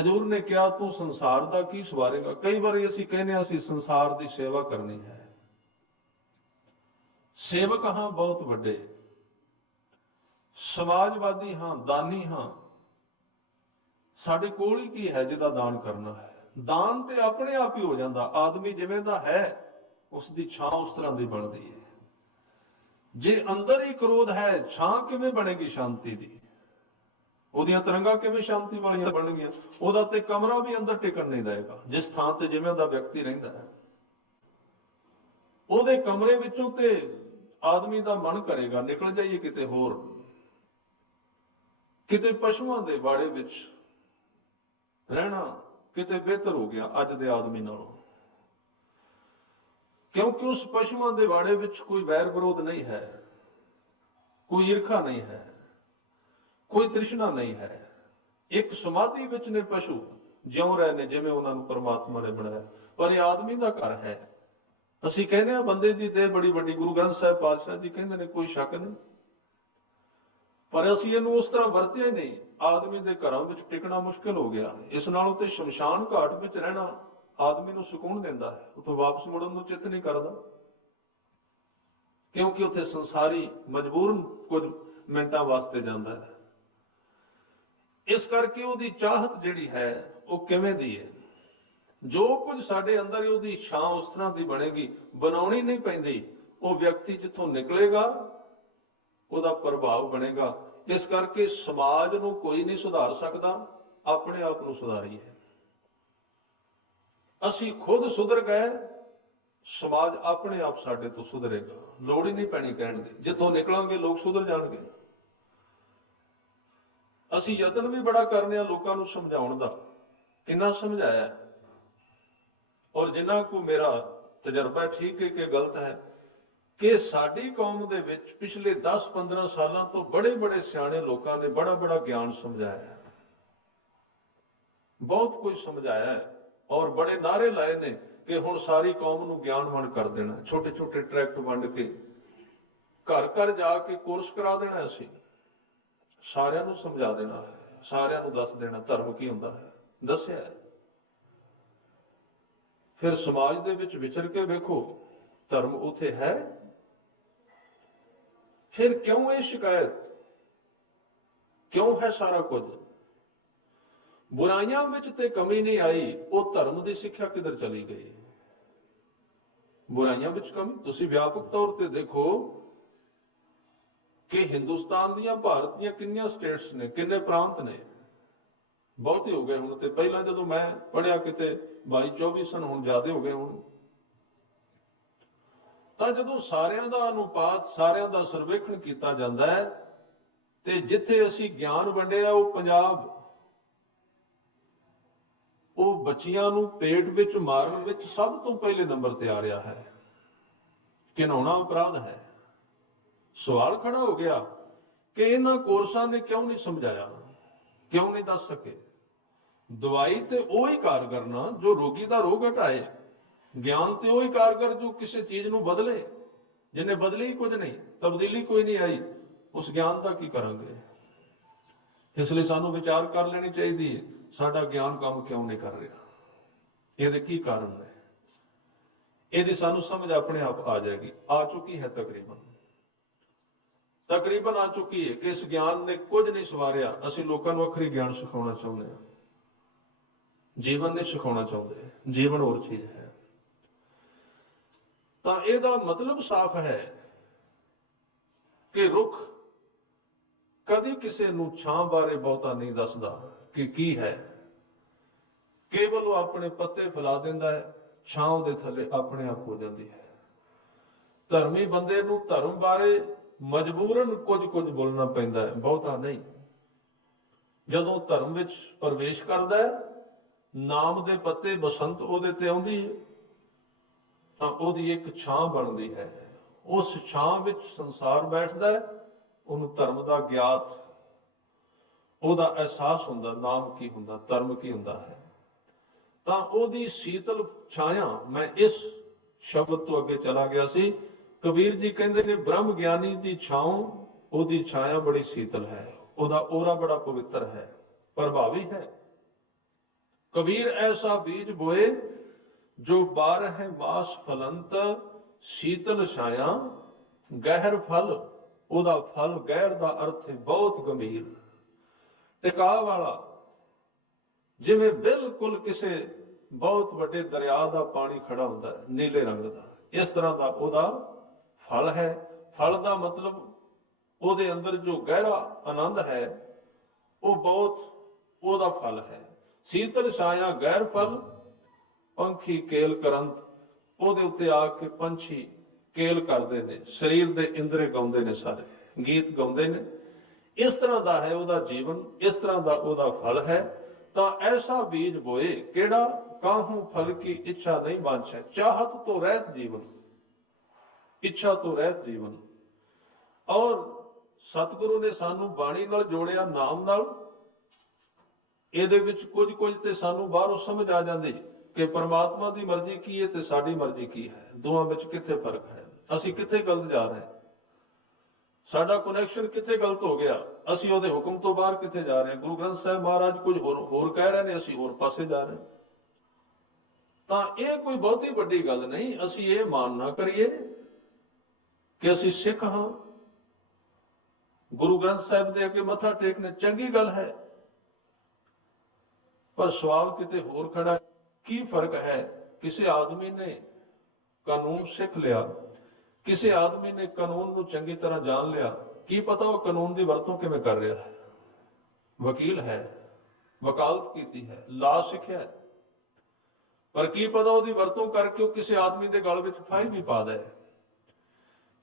ਹਜੂਰ ਨੇ ਕਿਹਾ, ਤੂੰ ਸੰਸਾਰ ਦਾ ਕੀ ਸਵਾਰੇਗਾ? ਕਈ ਵਾਰੀ ਅਸੀਂ ਕਹਿੰਦੇ ਹਾਂ, ਅਸੀਂ ਸੰਸਾਰ ਦੀ ਸੇਵਾ ਕਰਨੀ ਹੈ। ਸੇਵਕ ਹਾਂ, ਬਹੁਤ ਵੱਡੇ। ਸਮਾਜਵਾਦੀ ਹਾਂ, ਦਾਨੀ ਹਾਂ। ਸਾਡੇ ਕੋਲ ਹੀ ਕੀ ਹੈ ਜਿਹਦਾ ਦਾਨ ਕਰਨਾ ਹੈ? ਦਾਨ ਤੇ ਆਪਣੇ ਆਪ ਹੀ ਹੋ ਜਾਂਦਾ। ਆਦਮੀ ਜਿਵੇਂ ਦਾ ਹੈ ਉਸ ਦੀ ਛਾਂ ਉਸ ਤਰ੍ਹਾਂ ਦੀ ਬਣਦੀ ਹੈ ਜੇ ਅੰਦਰ ਹੀ ਕ੍ਰੋਧ ਹੈ, ਛਾਂ ਕਿਵੇਂ ਬਣੇਗੀ ਸ਼ਾਂਤੀ ਦੀ? ਉਹਦੀਆਂ ਤਰੰਗਾਂ ਕਿਵੇਂ ਸ਼ਾਂਤੀ ਵਾਲੀਆਂ ਬਣਨਗੀਆਂ? ਉਹਦਾ ਤੇ ਕਮਰਾ ਵੀ ਅੰਦਰ ਟਿਕਣ ਨਹੀਂ ਦੇਗਾ ਜਿਸ ਥਾਂ ਤੇ ਜਿਵੇਂ ਦਾ ਵਿਅਕਤੀ ਰਹਿੰਦਾ ਹੈ। ਉਹਦੇ ਕਮਰੇ ਵਿੱਚੋਂ ਤੇ ਆਦਮੀ ਦਾ ਮਨ ਕਰੇਗਾ, ਨਿਕਲ ਜਾਈਏ ਕਿਤੇ ਹੋਰ। ਕਿਤੇ ਪਸ਼ੂਆਂ ਦੇ ਬਾੜੇ ਵਿੱਚ ਰਹਿਣਾ ਕਿਤੇ ਬਿਹਤਰ ਹੋ ਗਿਆ ਅੱਜ ਦੇ ਆਦਮੀ ਨਾਲੋਂ। ਕਿਉਂਕਿ ਉਸ ਪਸ਼ੂਆਂ ਦੇ ਬਾੜੇ ਵਿੱਚ ਕੋਈ ਵੈਰ ਵਿਰੋਧ ਨਹੀਂ ਹੈ, ਕੋਈ ਈਰਖਾ ਨਹੀਂ ਹੈ, ਕੋਈ ਤ੍ਰਿਸ਼ਨਾ ਨਹੀਂ ਹੈ। ਇੱਕ ਸਮਾਧੀ ਵਿੱਚ ਨੇ ਪਸ਼ੂ ਜਿਉਂ ਰਹੇ ਨੇ, ਜਿਵੇਂ ਉਹਨਾਂ ਨੂੰ ਪਰਮਾਤਮਾ ਨੇ ਬਣਾਇਆ। ਪਰ ਇਹ ਆਦਮੀ ਦਾ ਘਰ ਹੈ। ਅਸੀਂ ਕਹਿੰਦੇ ਆ ਬੰਦੇ ਦੀ ਦੇਹ ਬੜੀ ਵੱਡੀ, ਗੁਰੂ ਗ੍ਰੰਥ ਸਾਹਿਬ ਪਾਤਸ਼ਾਹ ਜੀ ਕਹਿੰਦੇ ਨੇ ਕੋਈ ਸ਼ੱਕ ਨਹੀਂ। ਪਰ ਅਸੀਂ ਇਹਨੂੰ ਉਸ ਤਰ੍ਹਾਂ ਵਰਤਿਆ ਹੀ ਨਹੀਂ। ਆਦਮੀ ਦੇ ਘਰਾਂ ਵਿੱਚ ਟਿਕਣਾ ਮੁਸ਼ਕਲ ਹੋ ਗਿਆ। ਇਸ ਨਾਲੋਂ ਤੇ ਸ਼ਮਸ਼ਾਨ ਘਾਟ ਵਿੱਚ ਰਹਿਣਾ ਆਦਮੀ ਨੂੰ ਸਕੂਨ ਦਿੰਦਾ ਹੈ ਉਤੋਂ ਵਾਪਸ ਮੁੜਨ ਨੂੰ ਚਿੱਤ ਨਹੀਂ ਕਰਦਾ। ਕਿਉਂਕਿ ਉੱਥੇ ਸੰਸਾਰੀ ਮਜਬੂਰਨ ਕੁਝ ਮਿੰਟਾਂ ਵਾਸਤੇ ਜਾਂਦਾ ਹੈ। ਇਸ ਕਰਕੇ ਉਹਦੀ ਚਾਹਤ ਜਿਹੜੀ ਹੈ, ਉਹ ਕਿਵੇਂ ਦੀ ਹੈ? ਜੋ ਕੁਝ ਸਾਡੇ ਅੰਦਰ ਉਹਦੀ ਛਾਂ ਉਸ ਤਰ੍ਹਾਂ ਦੀ ਬਣੇਗੀ, ਬਣਾਉਣੀ ਨਹੀਂ ਪੈਂਦੀ, ਉਹ ਵਿਅਕਤੀ ਜਿੱਥੋਂ ਨਿਕਲੇਗਾ, ਉਹਦਾ ਪ੍ਰਭਾਵ ਬਣੇਗਾ। ਇਸ ਕਰਕੇ ਸਮਾਜ ਨੂੰ ਕੋਈ ਨਹੀਂ ਸੁਧਾਰ ਸਕਦਾ, ਆਪਣੇ ਆਪ ਨੂੰ ਸੁਧਾਰੀਏ। ਅਸੀਂ ਖੁਦ ਸੁਧਰ ਗਏ, ਸਮਾਜ ਆਪਣੇ ਆਪ ਸਾਡੇ ਤੋਂ ਸੁਧਰੇਗਾ। ਲੋੜ ਹੀ ਨਹੀਂ ਪੈਣੀ ਕਹਿਣ ਦੀ। ਜਿੱਥੋਂ ਨਿਕਲਾਂਗੇ, ਲੋਕ ਸੁਧਰ ਜਾਣਗੇ। ਅਸੀਂ ਯਤਨ ਵੀ ਬੜਾ ਕਰਨੇ ਆ ਲੋਕਾਂ ਨੂੰ ਸਮਝਾਉਣ ਦਾ। ਇੰਨਾ ਸਮਝਾਇਆ। ਔਰ ਜਿੰਨਾ ਕੋ ਮੇਰਾ ਤਜਰਬਾ ਠੀਕ ਹੈ ਕਿ ਗਲਤ ਹੈ, ਕਿ ਸਾਡੀ ਕੌਮ ਦੇ ਵਿੱਚ ਪਿਛਲੇ 10-15 ਸਾਲਾਂ ਤੋਂ ਬੜੇ-ਬੜੇ ਸਿਆਣੇ ਲੋਕਾਂ ਨੇ ਬੜਾ-ਬੜਾ ਗਿਆਨ ਸਮਝਾਇਆ। ਬਹੁਤ ਕੁਝ ਸਮਝਾਇਆ ਹੈ। ਔਰ ਬੜੇ ਨਾਰੇ ਲਾਏ ਨੇ ਕਿ ਹੁਣ ਸਾਰੀ ਕੌਮ ਨੂੰ ਗਿਆਨਵਾਨ ਕਰ ਦੇਣਾ, ਛੋਟੇ-ਛੋਟੇ ਟਰੈਕਟ ਵੰਡ ਕੇ ਘਰ ਘਰ ਜਾ ਕੇ ਕੋਰਸ ਕਰਾ ਦੇਣਾ ਅਸੀਂ। ਸਾਰਿਆਂ ਨੂੰ ਸਮਝਾ ਦੇਣਾ ਸਾਰਿਆਂ ਨੂੰ ਦੱਸ ਦੇਣਾ ਧਰਮ ਕੀ ਹੁੰਦਾ ਹੈ। ਦੱਸਿਆ ਫਿਰ ਸਮਾਜ ਦੇ ਵਿੱਚ ਵਿਚਰ ਕੇ ਵੇਖੋ, ਧਰਮ ਉਥੇ ਹੈ। ਫਿਰ ਕਿਉਂ ਇਹ ਸ਼ਿਕਾਇਤ? ਕਿਉਂ ਹੈ ਸਾਰਾ ਕੁਝ? ਬੁਰਾਈਆਂ ਵਿੱਚ ਤੇ ਕਮੀ ਨਹੀਂ ਆਈ, ਉਹ ਧਰਮ ਦੀ ਸਿੱਖਿਆ ਕਿੱਧਰ ਚਲੀ ਗਈ? ਬੁਰਾਈਆਂ ਵਿੱਚ ਕਮੀ? ਤੁਸੀਂ ਵਿਆਪਕ ਤੌਰ ਤੇ ਦੇਖੋ ਕਿ ਹਿੰਦੁਸਤਾਨ ਦੀਆਂ, ਭਾਰਤ ਦੀਆਂ ਕਿੰਨੀਆਂ ਸਟੇਟਸ ਨੇ, ਕਿੰਨੇ ਪ੍ਰਾਂਤ ਨੇ। ਬਹੁਤੇ ਹੋ ਗਏ ਹੁਣ ਤੇ। ਪਹਿਲਾਂ ਜਦੋਂ ਮੈਂ ਪੜਿਆ ਕਿਤੇ 22 24 ਸਨ, ਹੁਣ ਜ਼ਿਆਦੇ ਹੋ ਗਏ ਹੁਣ। ਤਾਂ ਜਦੋਂ ਸਾਰਿਆਂ ਦਾ ਅਨੁਪਾਤ, ਸਾਰਿਆਂ ਦਾ ਸਰਵੇਖਣ ਕੀਤਾ ਜਾਂਦਾ ਹੈ ਤੇ ਜਿੱਥੇ ਅਸੀਂ ਗਿਆਨ ਵੰਡਿਆ, ਉਹ ਪੰਜਾਬ ਉਹ ਬੱਚੀਆਂ ਨੂੰ ਪੇਟ ਵਿੱਚ, ਮਾਰਨ ਵਿੱਚ ਸਭ ਤੋਂ ਪਹਿਲੇ ਨੰਬਰ ਤੇ ਆ ਰਿਹਾ ਹੈ। ਕਿਨਾਉਣਾ ਅਪਰਾਧ ਹੈ। ਸਵਾਲ ਖੜਾ ਹੋ ਗਿਆ ਕਿ ਇਹਨਾਂ ਕੋਰਸਾਂ ਨੇ ਕਿਉਂ ਨਹੀਂ ਸਮਝਾਇਆ, ਕਿਉਂ ਨਹੀਂ ਦੱਸ ਸਕੇ? ਦਵਾਈ ਤੇ ਉਹ ਹੀ ਕਾਰਗਰ ਨਾ ਜੋ ਰੋਗੀ ਦਾ ਰੋਗ ਹਟਾਏ। ਗਿਆਨ ਤੇ ਉਹ ਹੀ ਕਾਰਗਰ ਜੋ ਕਿਸੇ ਚੀਜ਼ ਨੂੰ ਬਦਲੇ, ਜਿਹਨੇ ਬਦਲੀ ਹੀ ਕੁਝ ਨਹੀਂ, ਤਬਦੀਲੀ ਕੋਈ ਨਹੀਂ ਆਈ, ਉਸ ਗਿਆਨ ਦਾ ਕੀ ਕਰਾਂਗੇ? ਇਸ ਲਈ ਸਾਨੂੰ ਵਿਚਾਰ ਕਰ ਲੈਣੀ ਚਾਹੀਦੀ ਹੈ। ਸਾਡਾ ਗਿਆਨ ਕੰਮ ਕਿਉਂ ਨਹੀਂ ਕਰ ਰਿਹਾ? ਇਹਦੇ ਕੀ ਕਾਰਨ ਨੇ? ਇਹਦੀ ਸਾਨੂੰ ਸਮਝ ਆਪਣੇ ਆਪ ਆ ਜਾਏਗੀ। ਆ ਚੁੱਕੀ ਹੈ ਤਕਰੀਬਨ। ਤਕਰੀਬਨ ਆ ਚੁੱਕੀ ਹੈ ਕਿ ਇਸ ਗਿਆਨ ਨੇ ਕੁਝ ਨਹੀਂ ਸਵਾਰਿਆ। ਅਸੀਂ ਲੋਕਾਂ ਨੂੰ ਅਖਰੀ ਗਿਆਨ ਸਿਖਾਉਣਾ ਚਾਹੁੰਦੇ ਹਾਂ। ਜੀਵਨ ਨੇ ਸਿਖਾਉਣਾ ਚਾਹੁੰਦੇ। ਹਾਂ। ਜੀਵਨ ਹੋਰ ਚੀਜ਼ ਹੈ। ਤਾਂ ਇਹਦਾ ਮਤਲਬ ਸਾਫ਼ ਹੈ ਕਿ ਰੁੱਖ ਕਦੀ ਕਿਸੇ ਨੂੰ ਛਾਂ ਬਾਰੇ ਬਹੁਤਾ ਨਹੀਂ ਦੱਸਦਾ। ਕਿ ਕੀ ਹੈ? ਕੇਵਲ ਉਹ ਆਪਣੇ ਪੱਤੇ ਫੈਲਾ ਦਿੰਦਾ ਹੈ, ਛਾਂ ਉਹਦੇ ਥੱਲੇ ਆਪਣੇ ਆਪ ਹੋ ਜਾਂਦੀ ਹੈ। ਧਰਮੀ ਬੰਦੇ ਨੂੰ ਧਰਮ ਬਾਰੇ ਮਜਬੂਰਨ ਕੁਝ ਕੁਝ ਬੋਲਣਾ ਪੈਂਦਾ ਹੈ, ਬਹੁਤਾ ਨਹੀਂ। ਜਦੋਂ ਧਰਮ ਵਿੱਚ ਪ੍ਰਵੇਸ਼ ਕਰਦਾ ਹੈ, ਨਾਮ ਦੇ ਪੱਤੇ ਬਸੰਤ ਉਹਦੇ ਤੇ ਆਉਂਦੀ ਹੈ, ਤਾਂ ਉਹਦੀ ਇੱਕ ਛਾਂ ਬਣਦੀ ਹੈ। ਉਸ ਛਾਂ ਵਿੱਚ ਸੰਸਾਰ ਬੈਠਦਾ ਹੈ, ਉਹਨੂੰ ਧਰਮ ਦਾ ਗਿਆਤ ਉਹਦਾ ਅਹਿਸਾਸ ਹੁੰਦਾ, ਨਾਮ ਕੀ ਹੁੰਦਾ, ਧਰਮ ਕੀ ਹੁੰਦਾ ਹੈ। ਤਾਂ ਉਹਦੀ ਸੀਤਲ ਛਾਇਆ, ਮੈਂ ਇਸ ਸ਼ਬਦ ਤੋਂ ਅੱਗੇ ਚਲਾ ਗਿਆ ਸੀ। ਕਬੀਰ ਜੀ ਕਹਿੰਦੇ ਨੇ, ਬ੍ਰਹਮ ਗਿਆਨੀ ਦੀ ਛਾਉ, ਉਹਦੀ ਛਾਇਆ ਬੜੀ ਸੀਤਲ ਹੈ। ਉਹਦਾ ਔਰਾ ਬੜਾ ਪਵਿੱਤਰ ਹੈ, ਪ੍ਰਭਾਵੀ ਹੈ। ਕਬੀਰ ਐਸਾ ਬੀਜ ਬੋਏ, ਜੋ ਬਾਰ ਹੈ ਮਾਸ ਫਲੰਤ, ਸੀਤਲ ਛਾਇਆ, ਗਹਿਰ ਫਲ, ਉਹਦਾ ਫਲ ਗਹਿਰ ਦਾ ਅਰਥ ਹੈ ਬਹੁਤ ਗੰਭੀਰ। ਟਿਕਾ ਵਾਲਾ। ਜਿਵੇਂ ਬਿਲਕੁਲ ਕਿਸੇ ਬਹੁਤ ਵੱਡੇ ਦਰਿਆ ਦਾ ਪਾਣੀ ਖੜਾ ਹੁੰਦਾ ਹੈ, ਨੀਲੇ ਰੰਗ ਦਾ। ਇਸ ਤਰ੍ਹਾਂ ਦਾ ਉਹਦਾ ਫਲ ਹੈ। ਫਲ ਦਾ ਮਤਲਬ ਉਹਦੇ ਅੰਦਰ ਜੋ ਗਹਿਰਾ ਆਨੰਦ ਹੈ, ਉਹ ਬਹੁਤ ਉਹਦਾ ਫਲ ਹੈ। ਸੀਤਲ ਛਾਇਆ ਗੈਰ ਫਲ, ਪੰਖੀ ਕੇਲ ਕਰੰਤ। ਉਹਦੇ ਉੱਤੇ ਆ ਕੇ ਪੰਛੀ ਕੇਲ ਕਰਦੇ ਨੇ। ਸਰੀਰ ਦੇ ਇੰਦਰੇ ਗਾਉਂਦੇ ਨੇ ਸਾਰੇ। ਗੀਤ ਗਾਉਂਦੇ ਨੇ। ਇਸ ਤਰ੍ਹਾਂ ਦਾ ਹੈ ਉਹਦਾ ਜੀਵਨ, ਇਸ ਤਰ੍ਹਾਂ ਦਾ ਉਹਦਾ ਫਲ ਹੈ, ਤਾਂ ਐਸਾ ਬੀਜ ਬੋਏ ਕਿਹੜਾ ਕਾਹੂ ਫਲ ਕੀ ਇੱਛਾ ਨਹੀਂ ਬਾਂਛੈ ਚਾਹਤ ਤੋਂ ਰਹਿਤ ਜੀਵਨ, ਇੱਛਾ ਤੋਂ ਰਹਿਤ ਜੀਵਨ। ਔਰ ਸਤਿਗੁਰੂ ਨੇ ਸਾਨੂੰ ਬਾਣੀ ਨਾਲ ਜੋੜਿਆ ਨਾਮ ਨਾਲ। ਇਹਦੇ ਵਿੱਚ ਕੁਝ ਕੁਝ ਤੇ ਸਾਨੂੰ ਬਾਹਰੋਂ ਸਮਝ ਆ ਜਾਂਦੀ ਕਿ ਪਰਮਾਤਮਾ ਦੀ ਮਰਜ਼ੀ ਕੀ ਹੈ ਤੇ ਸਾਡੀ ਮਰਜ਼ੀ ਕੀ ਹੈ। ਦੋਵਾਂ ਵਿੱਚ ਕਿੱਥੇ ਫ਼ਰਕ ਹੈ? ਅਸੀਂ ਕਿੱਥੇ ਗਲਤ ਜਾ ਰਹੇ ਹਾਂ? ਸਾਡਾ ਕਨੈਕਸ਼ਨ ਕਿੱਥੇ ਗਲਤ ਹੋ ਗਿਆ? ਅਸੀਂ ਉਹਦੇ ਹੁਕਮ ਤੋਂ ਬਾਹਰ ਕਿੱਥੇ ਜਾ ਰਹੇ ਹਾਂ? ਗੁਰੂ ਗ੍ਰੰਥ ਸਾਹਿਬ ਮਹਾਰਾਜ ਕੁਝ ਹੋਰ ਹੋਰ ਕਹਿ ਰਹੇ ਨੇ, ਅਸੀਂ ਹੋਰ ਪਾਸੇ ਜਾ ਰਹੇ ਤਾਂ ਇਹ ਕੋਈ ਬਹੁਤੀ ਵੱਡੀ ਗੱਲ ਨਹੀਂ, ਅਸੀਂ ਇਹ ਮਾਨ ਨਾ ਕਰੀਏ ਕਿ ਅਸੀਂ ਸਿੱਖ ਹਾਂ। ਗੁਰੂ ਗ੍ਰੰਥ ਸਾਹਿਬ ਦੇ ਅੱਗੇ ਮੱਥਾ ਟੇਕਣਾ ਚੰਗੀ ਗੱਲ ਹੈ। ਪਰ ਸਵਾਲ ਕਿਤੇ ਹੋਰ ਖੜਾ, ਕੀ ਫ਼ਰਕ ਹੈ? ਕਿਸੇ ਆਦਮੀ ਨੇ ਕਾਨੂੰਨ ਸਿੱਖ ਲਿਆ ਕਿਸੇ ਆਦਮੀ ਨੇ ਕਾਨੂੰਨ ਨੂੰ ਚੰਗੀ ਤਰ੍ਹਾਂ ਜਾਣ ਲਿਆ, ਕੀ ਪਤਾ ਉਹ ਕਾਨੂੰਨ ਦੀ ਵਰਤੋਂ ਕਿਵੇਂ ਕਰ ਰਿਹਾ ਹੈ? ਵਕੀਲ ਹੈ, ਵਕਾਲਤ ਕੀਤੀ ਹੈ, ਲਾ ਸਿੱਖਿਆ ਹੈ। ਪਰ ਕੀ ਪਤਾ ਉਹਦੀ ਵਰਤੋਂ ਕਰਕੇ ਉਹ ਕਿਸੇ ਆਦਮੀ ਦੇ ਗਲ ਵਿੱਚ ਫਾਹੀ ਵੀ ਪਾ ਦੇ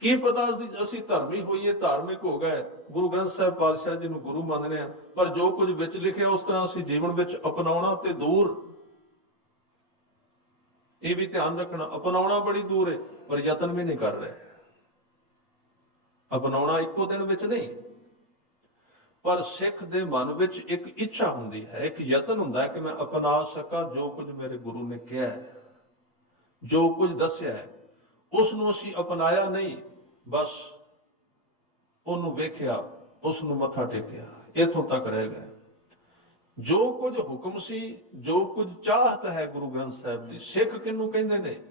ਕੀ ਪਤਾ ਅਸੀਂ ਅਸੀਂ ਧਰਮੀ ਹੋਈਏ, ਧਾਰਮਿਕ ਹੋ ਗਏ, ਗੁਰੂ ਗ੍ਰੰਥ ਸਾਹਿਬ ਪਾਤਸ਼ਾਹ ਜੀ ਨੂੰ ਗੁਰੂ ਮੰਨਦੇ ਆ ਪਰ ਜੋ ਕੁਝ ਵਿੱਚ ਲਿਖਿਆ ਉਸ ਤਰ੍ਹਾਂ ਅਸੀਂ ਜੀਵਨ ਵਿੱਚ ਅਪਣਾਉਣਾ ਤੇ ਦੂਰ ਇਹ ਵੀ ਧਿਆਨ ਰੱਖਣਾ, ਅਪਣਾਉਣਾ ਬੜੀ ਦੂਰ ਹੈ, ਪਰ ਯਤਨ ਵੀ ਨਹੀਂ ਕਰ ਰਹੇ। ਅਪਣਾਉਣਾ ਇੱਕੋ ਦਿਨ ਵਿੱਚ ਨਹੀਂ। ਪਰ ਸਿੱਖ ਦੇ ਮਨ ਵਿੱਚ ਇੱਕ ਇੱਛਾ ਹੁੰਦੀ ਹੈ, ਇੱਕ ਯਤਨ ਹੁੰਦਾ ਹੈ ਕਿ ਮੈਂ ਅਪਣਾ ਸਕਾਂ, ਜੋ ਕੁਝ ਮੇਰੇ ਗੁਰੂ ਨੇ ਕਿਹਾ ਹੈ, ਜੋ ਕੁਝ ਦੱਸਿਆ ਹੈ ਉਸ ਨੂੰ ਅਸੀਂ ਅਪਣਾਇਆ ਨਹੀਂ, ਬਸ ਉਹਨੂੰ ਵੇਖਿਆ ਉਸ ਨੂੰ ਮੱਥਾ ਟੇਕਿਆ, ਇਥੋਂ ਤੱਕ ਰਹਿ ਗਏ। ਜੋ ਕੁਝ ਹੁਕਮ ਸੀ, ਜੋ ਕੁਝ ਚਾਹਤ ਹੈ ਗੁਰੂ ਗ੍ਰੰਥ ਸਾਹਿਬ ਦੀ ਸਿੱਖ ਕਿਹਨੂੰ ਕਹਿੰਦੇ ਨੇ?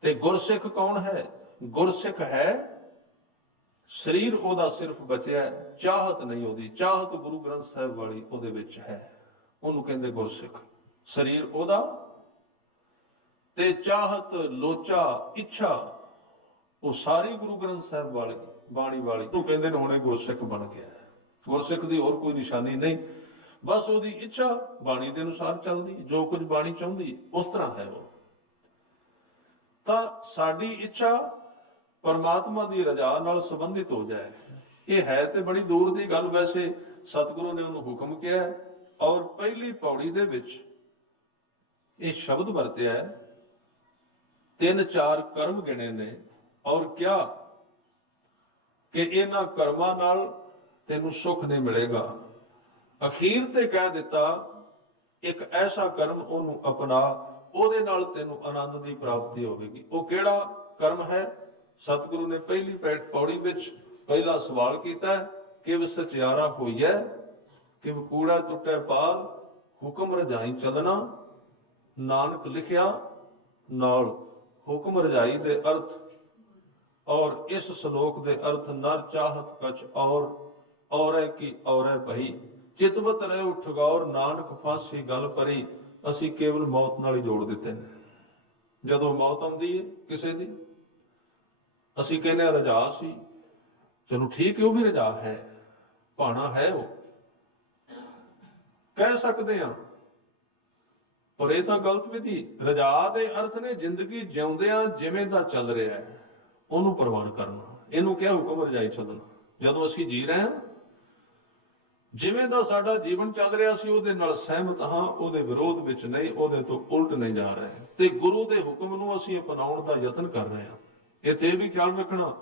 ਤੇ ਗੁਰਸਿੱਖ ਕੌਣ ਹੈ? ਗੁਰਸਿੱਖ ਹੈ, ਸਰੀਰ ਉਹਦਾ ਸਿਰਫ ਬਚਿਆ ਚਾਹਤ ਨਹੀਂ ਉਹਦੀ, ਚਾਹਤ ਗੁਰੂ ਗ੍ਰੰਥ ਸਾਹਿਬ ਵਾਲੀ ਉਹਦੇ ਵਿੱਚ ਹੈ। ਉਹਨੂੰ ਕਹਿੰਦੇ ਗੁਰਸਿੱਖ। ਸਰੀਰ ਉਹਦਾ ਤੇ ਚਾਹਤ, ਲੋਚਾ, ਇੱਛਾ, ਉਹ ਸਾਰੀ ਗੁਰੂ ਗ੍ਰੰਥ ਸਾਹਿਬ ਵਾਲੀ, ਬਾਣੀ ਵਾਲੀ ਉਹ ਕਹਿੰਦੇ ਨੇ ਹੁਣੇ ਗੁਰਸਿੱਖ ਬਣ ਗਿਆ ਗੁਰਸਿੱਖ ਦੀ ਹੋਰ ਕੋਈ ਨਿਸ਼ਾਨੀ ਨਹੀਂ। ਬਸ ਉਹਦੀ ਇੱਛਾ ਬਾਣੀ ਦੇ ਅਨੁਸਾਰ ਚੱਲਦੀ, ਜੋ ਕੁਝ ਬਾਣੀ ਚਾਹੁੰਦੀ, ਉਸ ਤਰ੍ਹਾਂ ਹੈ ਉਹ। ਤਾਂ ਸਾਡੀ ਇੱਛਾ ਪਰਮਾਤਮਾ ਦੀ ਰਜ਼ਾ ਨਾਲ ਸੰਬੰਧਿਤ ਹੋ ਜਾਏ। ਇਹ ਹੈ ਤੇ ਬੜੀ ਦੂਰ ਦੀ ਗੱਲ। ਵੈਸੇ ਸਤਿਗੁਰੂ ਨੇ ਉਹਨੂੰ ਹੁਕਮ ਕਿਹਾ ਔਰ ਪਹਿਲੀ ਪੌੜੀ ਦੇ ਵਿੱਚ ਇਹ ਸ਼ਬਦ ਵਰਤਿਆ ਹੈ, ਤਿੰਨ ਚਾਰ ਕਰਮ ਗਿਣੇ ਨੇ ਔਰ ਕਿਹਾ ਕਿ ਇਹਨਾਂ ਕਰਮਾਂ ਨਾਲ ਤੈਨੂੰ ਸੁਖ ਨਹੀਂ ਮਿਲੇਗਾ। ਅਖੀਰ ਤੇ ਕਹਿ ਦਿੱਤਾ, ਇੱਕ ਐਸਾ ਕਰਮ ਉਹਨੂੰ ਅਪਣਾ, ਉਹਦੇ ਨਾਲ ਤੈਨੂੰ ਆਨੰਦ ਦੀ ਪ੍ਰਾਪਤੀ ਹੋਵੇਗੀ। ਉਹ ਕਿਹੜਾ ਕਰਮ ਹੈ? ਸਤਿਗੁਰੂ ਨੇ ਪਹਿਲੀ ਪੌੜੀ ਵਿੱਚ ਪਹਿਲਾ ਸਵਾਲ ਕੀਤਾ ਕਿ ਵ ਸਚਿਆਰਾ ਹੋਈਐ ਕਿ ਕੂੜਾ ਟੁੱਟੇ ਪਾਲ ਹੁਕਮ ਰਜਾਈ ਚਲਣਾ। ਨਾਨਕ ਲਿਖਿਆ, ਨਾਲ ਹੁਕਮ ਰਜਾਈ ਦੇ ਅਰਥ, ਔਰ ਇਸ ਸ਼ਲੋਕ ਦੇ ਅਰਥ, ਨਰ ਚਾਹਤ ਕਛ ਔਰ ਔਰੈ ਕੀ ਔਰੈ ਭਈ? ਚਿਤਵਤ ਰਹਿ ਉਠ ਗੌਰ, ਨਾਨਕ ਫਾਸੀ ਗੱਲ ਪਰੀ ਅਸੀਂ ਕੇਵਲ ਮੌਤ ਨਾਲ ਹੀ ਜੋੜ ਦਿੱਤੇ ਨੇ। ਜਦੋਂ ਮੌਤ ਆਉਂਦੀ ਹੈ ਕਿਸੇ ਦੀ, ਅਸੀਂ ਕਹਿੰਦੇ ਹਾਂ ਰਜਾ ਸੀ। ਚਲੋ ਠੀਕ ਹੈ ਉਹ ਵੀ ਰਜਾ ਹੈ, ਭਾਣਾ ਹੈ ਉਹ। ਕਹਿ ਸਕਦੇ ਹਾਂ, ਪਰ ਇਹ ਤਾਂ ਗਲਤ ਵਿਧੀ ਰਜਾ ਦੇ ਅਰਥ ਨੇ ਜ਼ਿੰਦਗੀ ਜਿਉਂਦਿਆਂ ਜਿਵੇਂ ਦਾ ਚੱਲ ਰਿਹਾ ਹੈ, ਉਹਨੂੰ ਪ੍ਰਵਾਨ ਕਰਨਾ। ਇਹਨੂੰ ਕਿਹਾ ਹੁਕਮ ਰਜਾਈ ਛੱਡਣਾ ਜਦੋਂ ਅਸੀਂ ਜੀ ਰਹੇ ਹਾਂ ਜਿਵੇਂ ਦਾ ਸਾਡਾ ਜੀਵਨ ਚੱਲ ਰਿਹਾ ਸੀ, ਉਹਦੇ ਨਾਲ ਸਹਿਮਤ ਹਾਂ, ਉਹਦੇ ਵਿਰੋਧ ਵਿੱਚ ਨਹੀਂ, ਉਹਦੇ ਤੋਂ ਉਲਟ ਨਹੀਂ ਜਾ ਰਹੇ। ਤੇ ਗੁਰੂ ਦੇ ਹੁਕਮ ਨੂੰ ਅਸੀਂ ਅਪਣਾਉਣ ਦਾ ਯਤਨ ਕਰ ਰਹੇ ਹਾਂ। ਇੱਥੇ ਵੀ ਖਿਆਲ ਰੱਖਣਾ।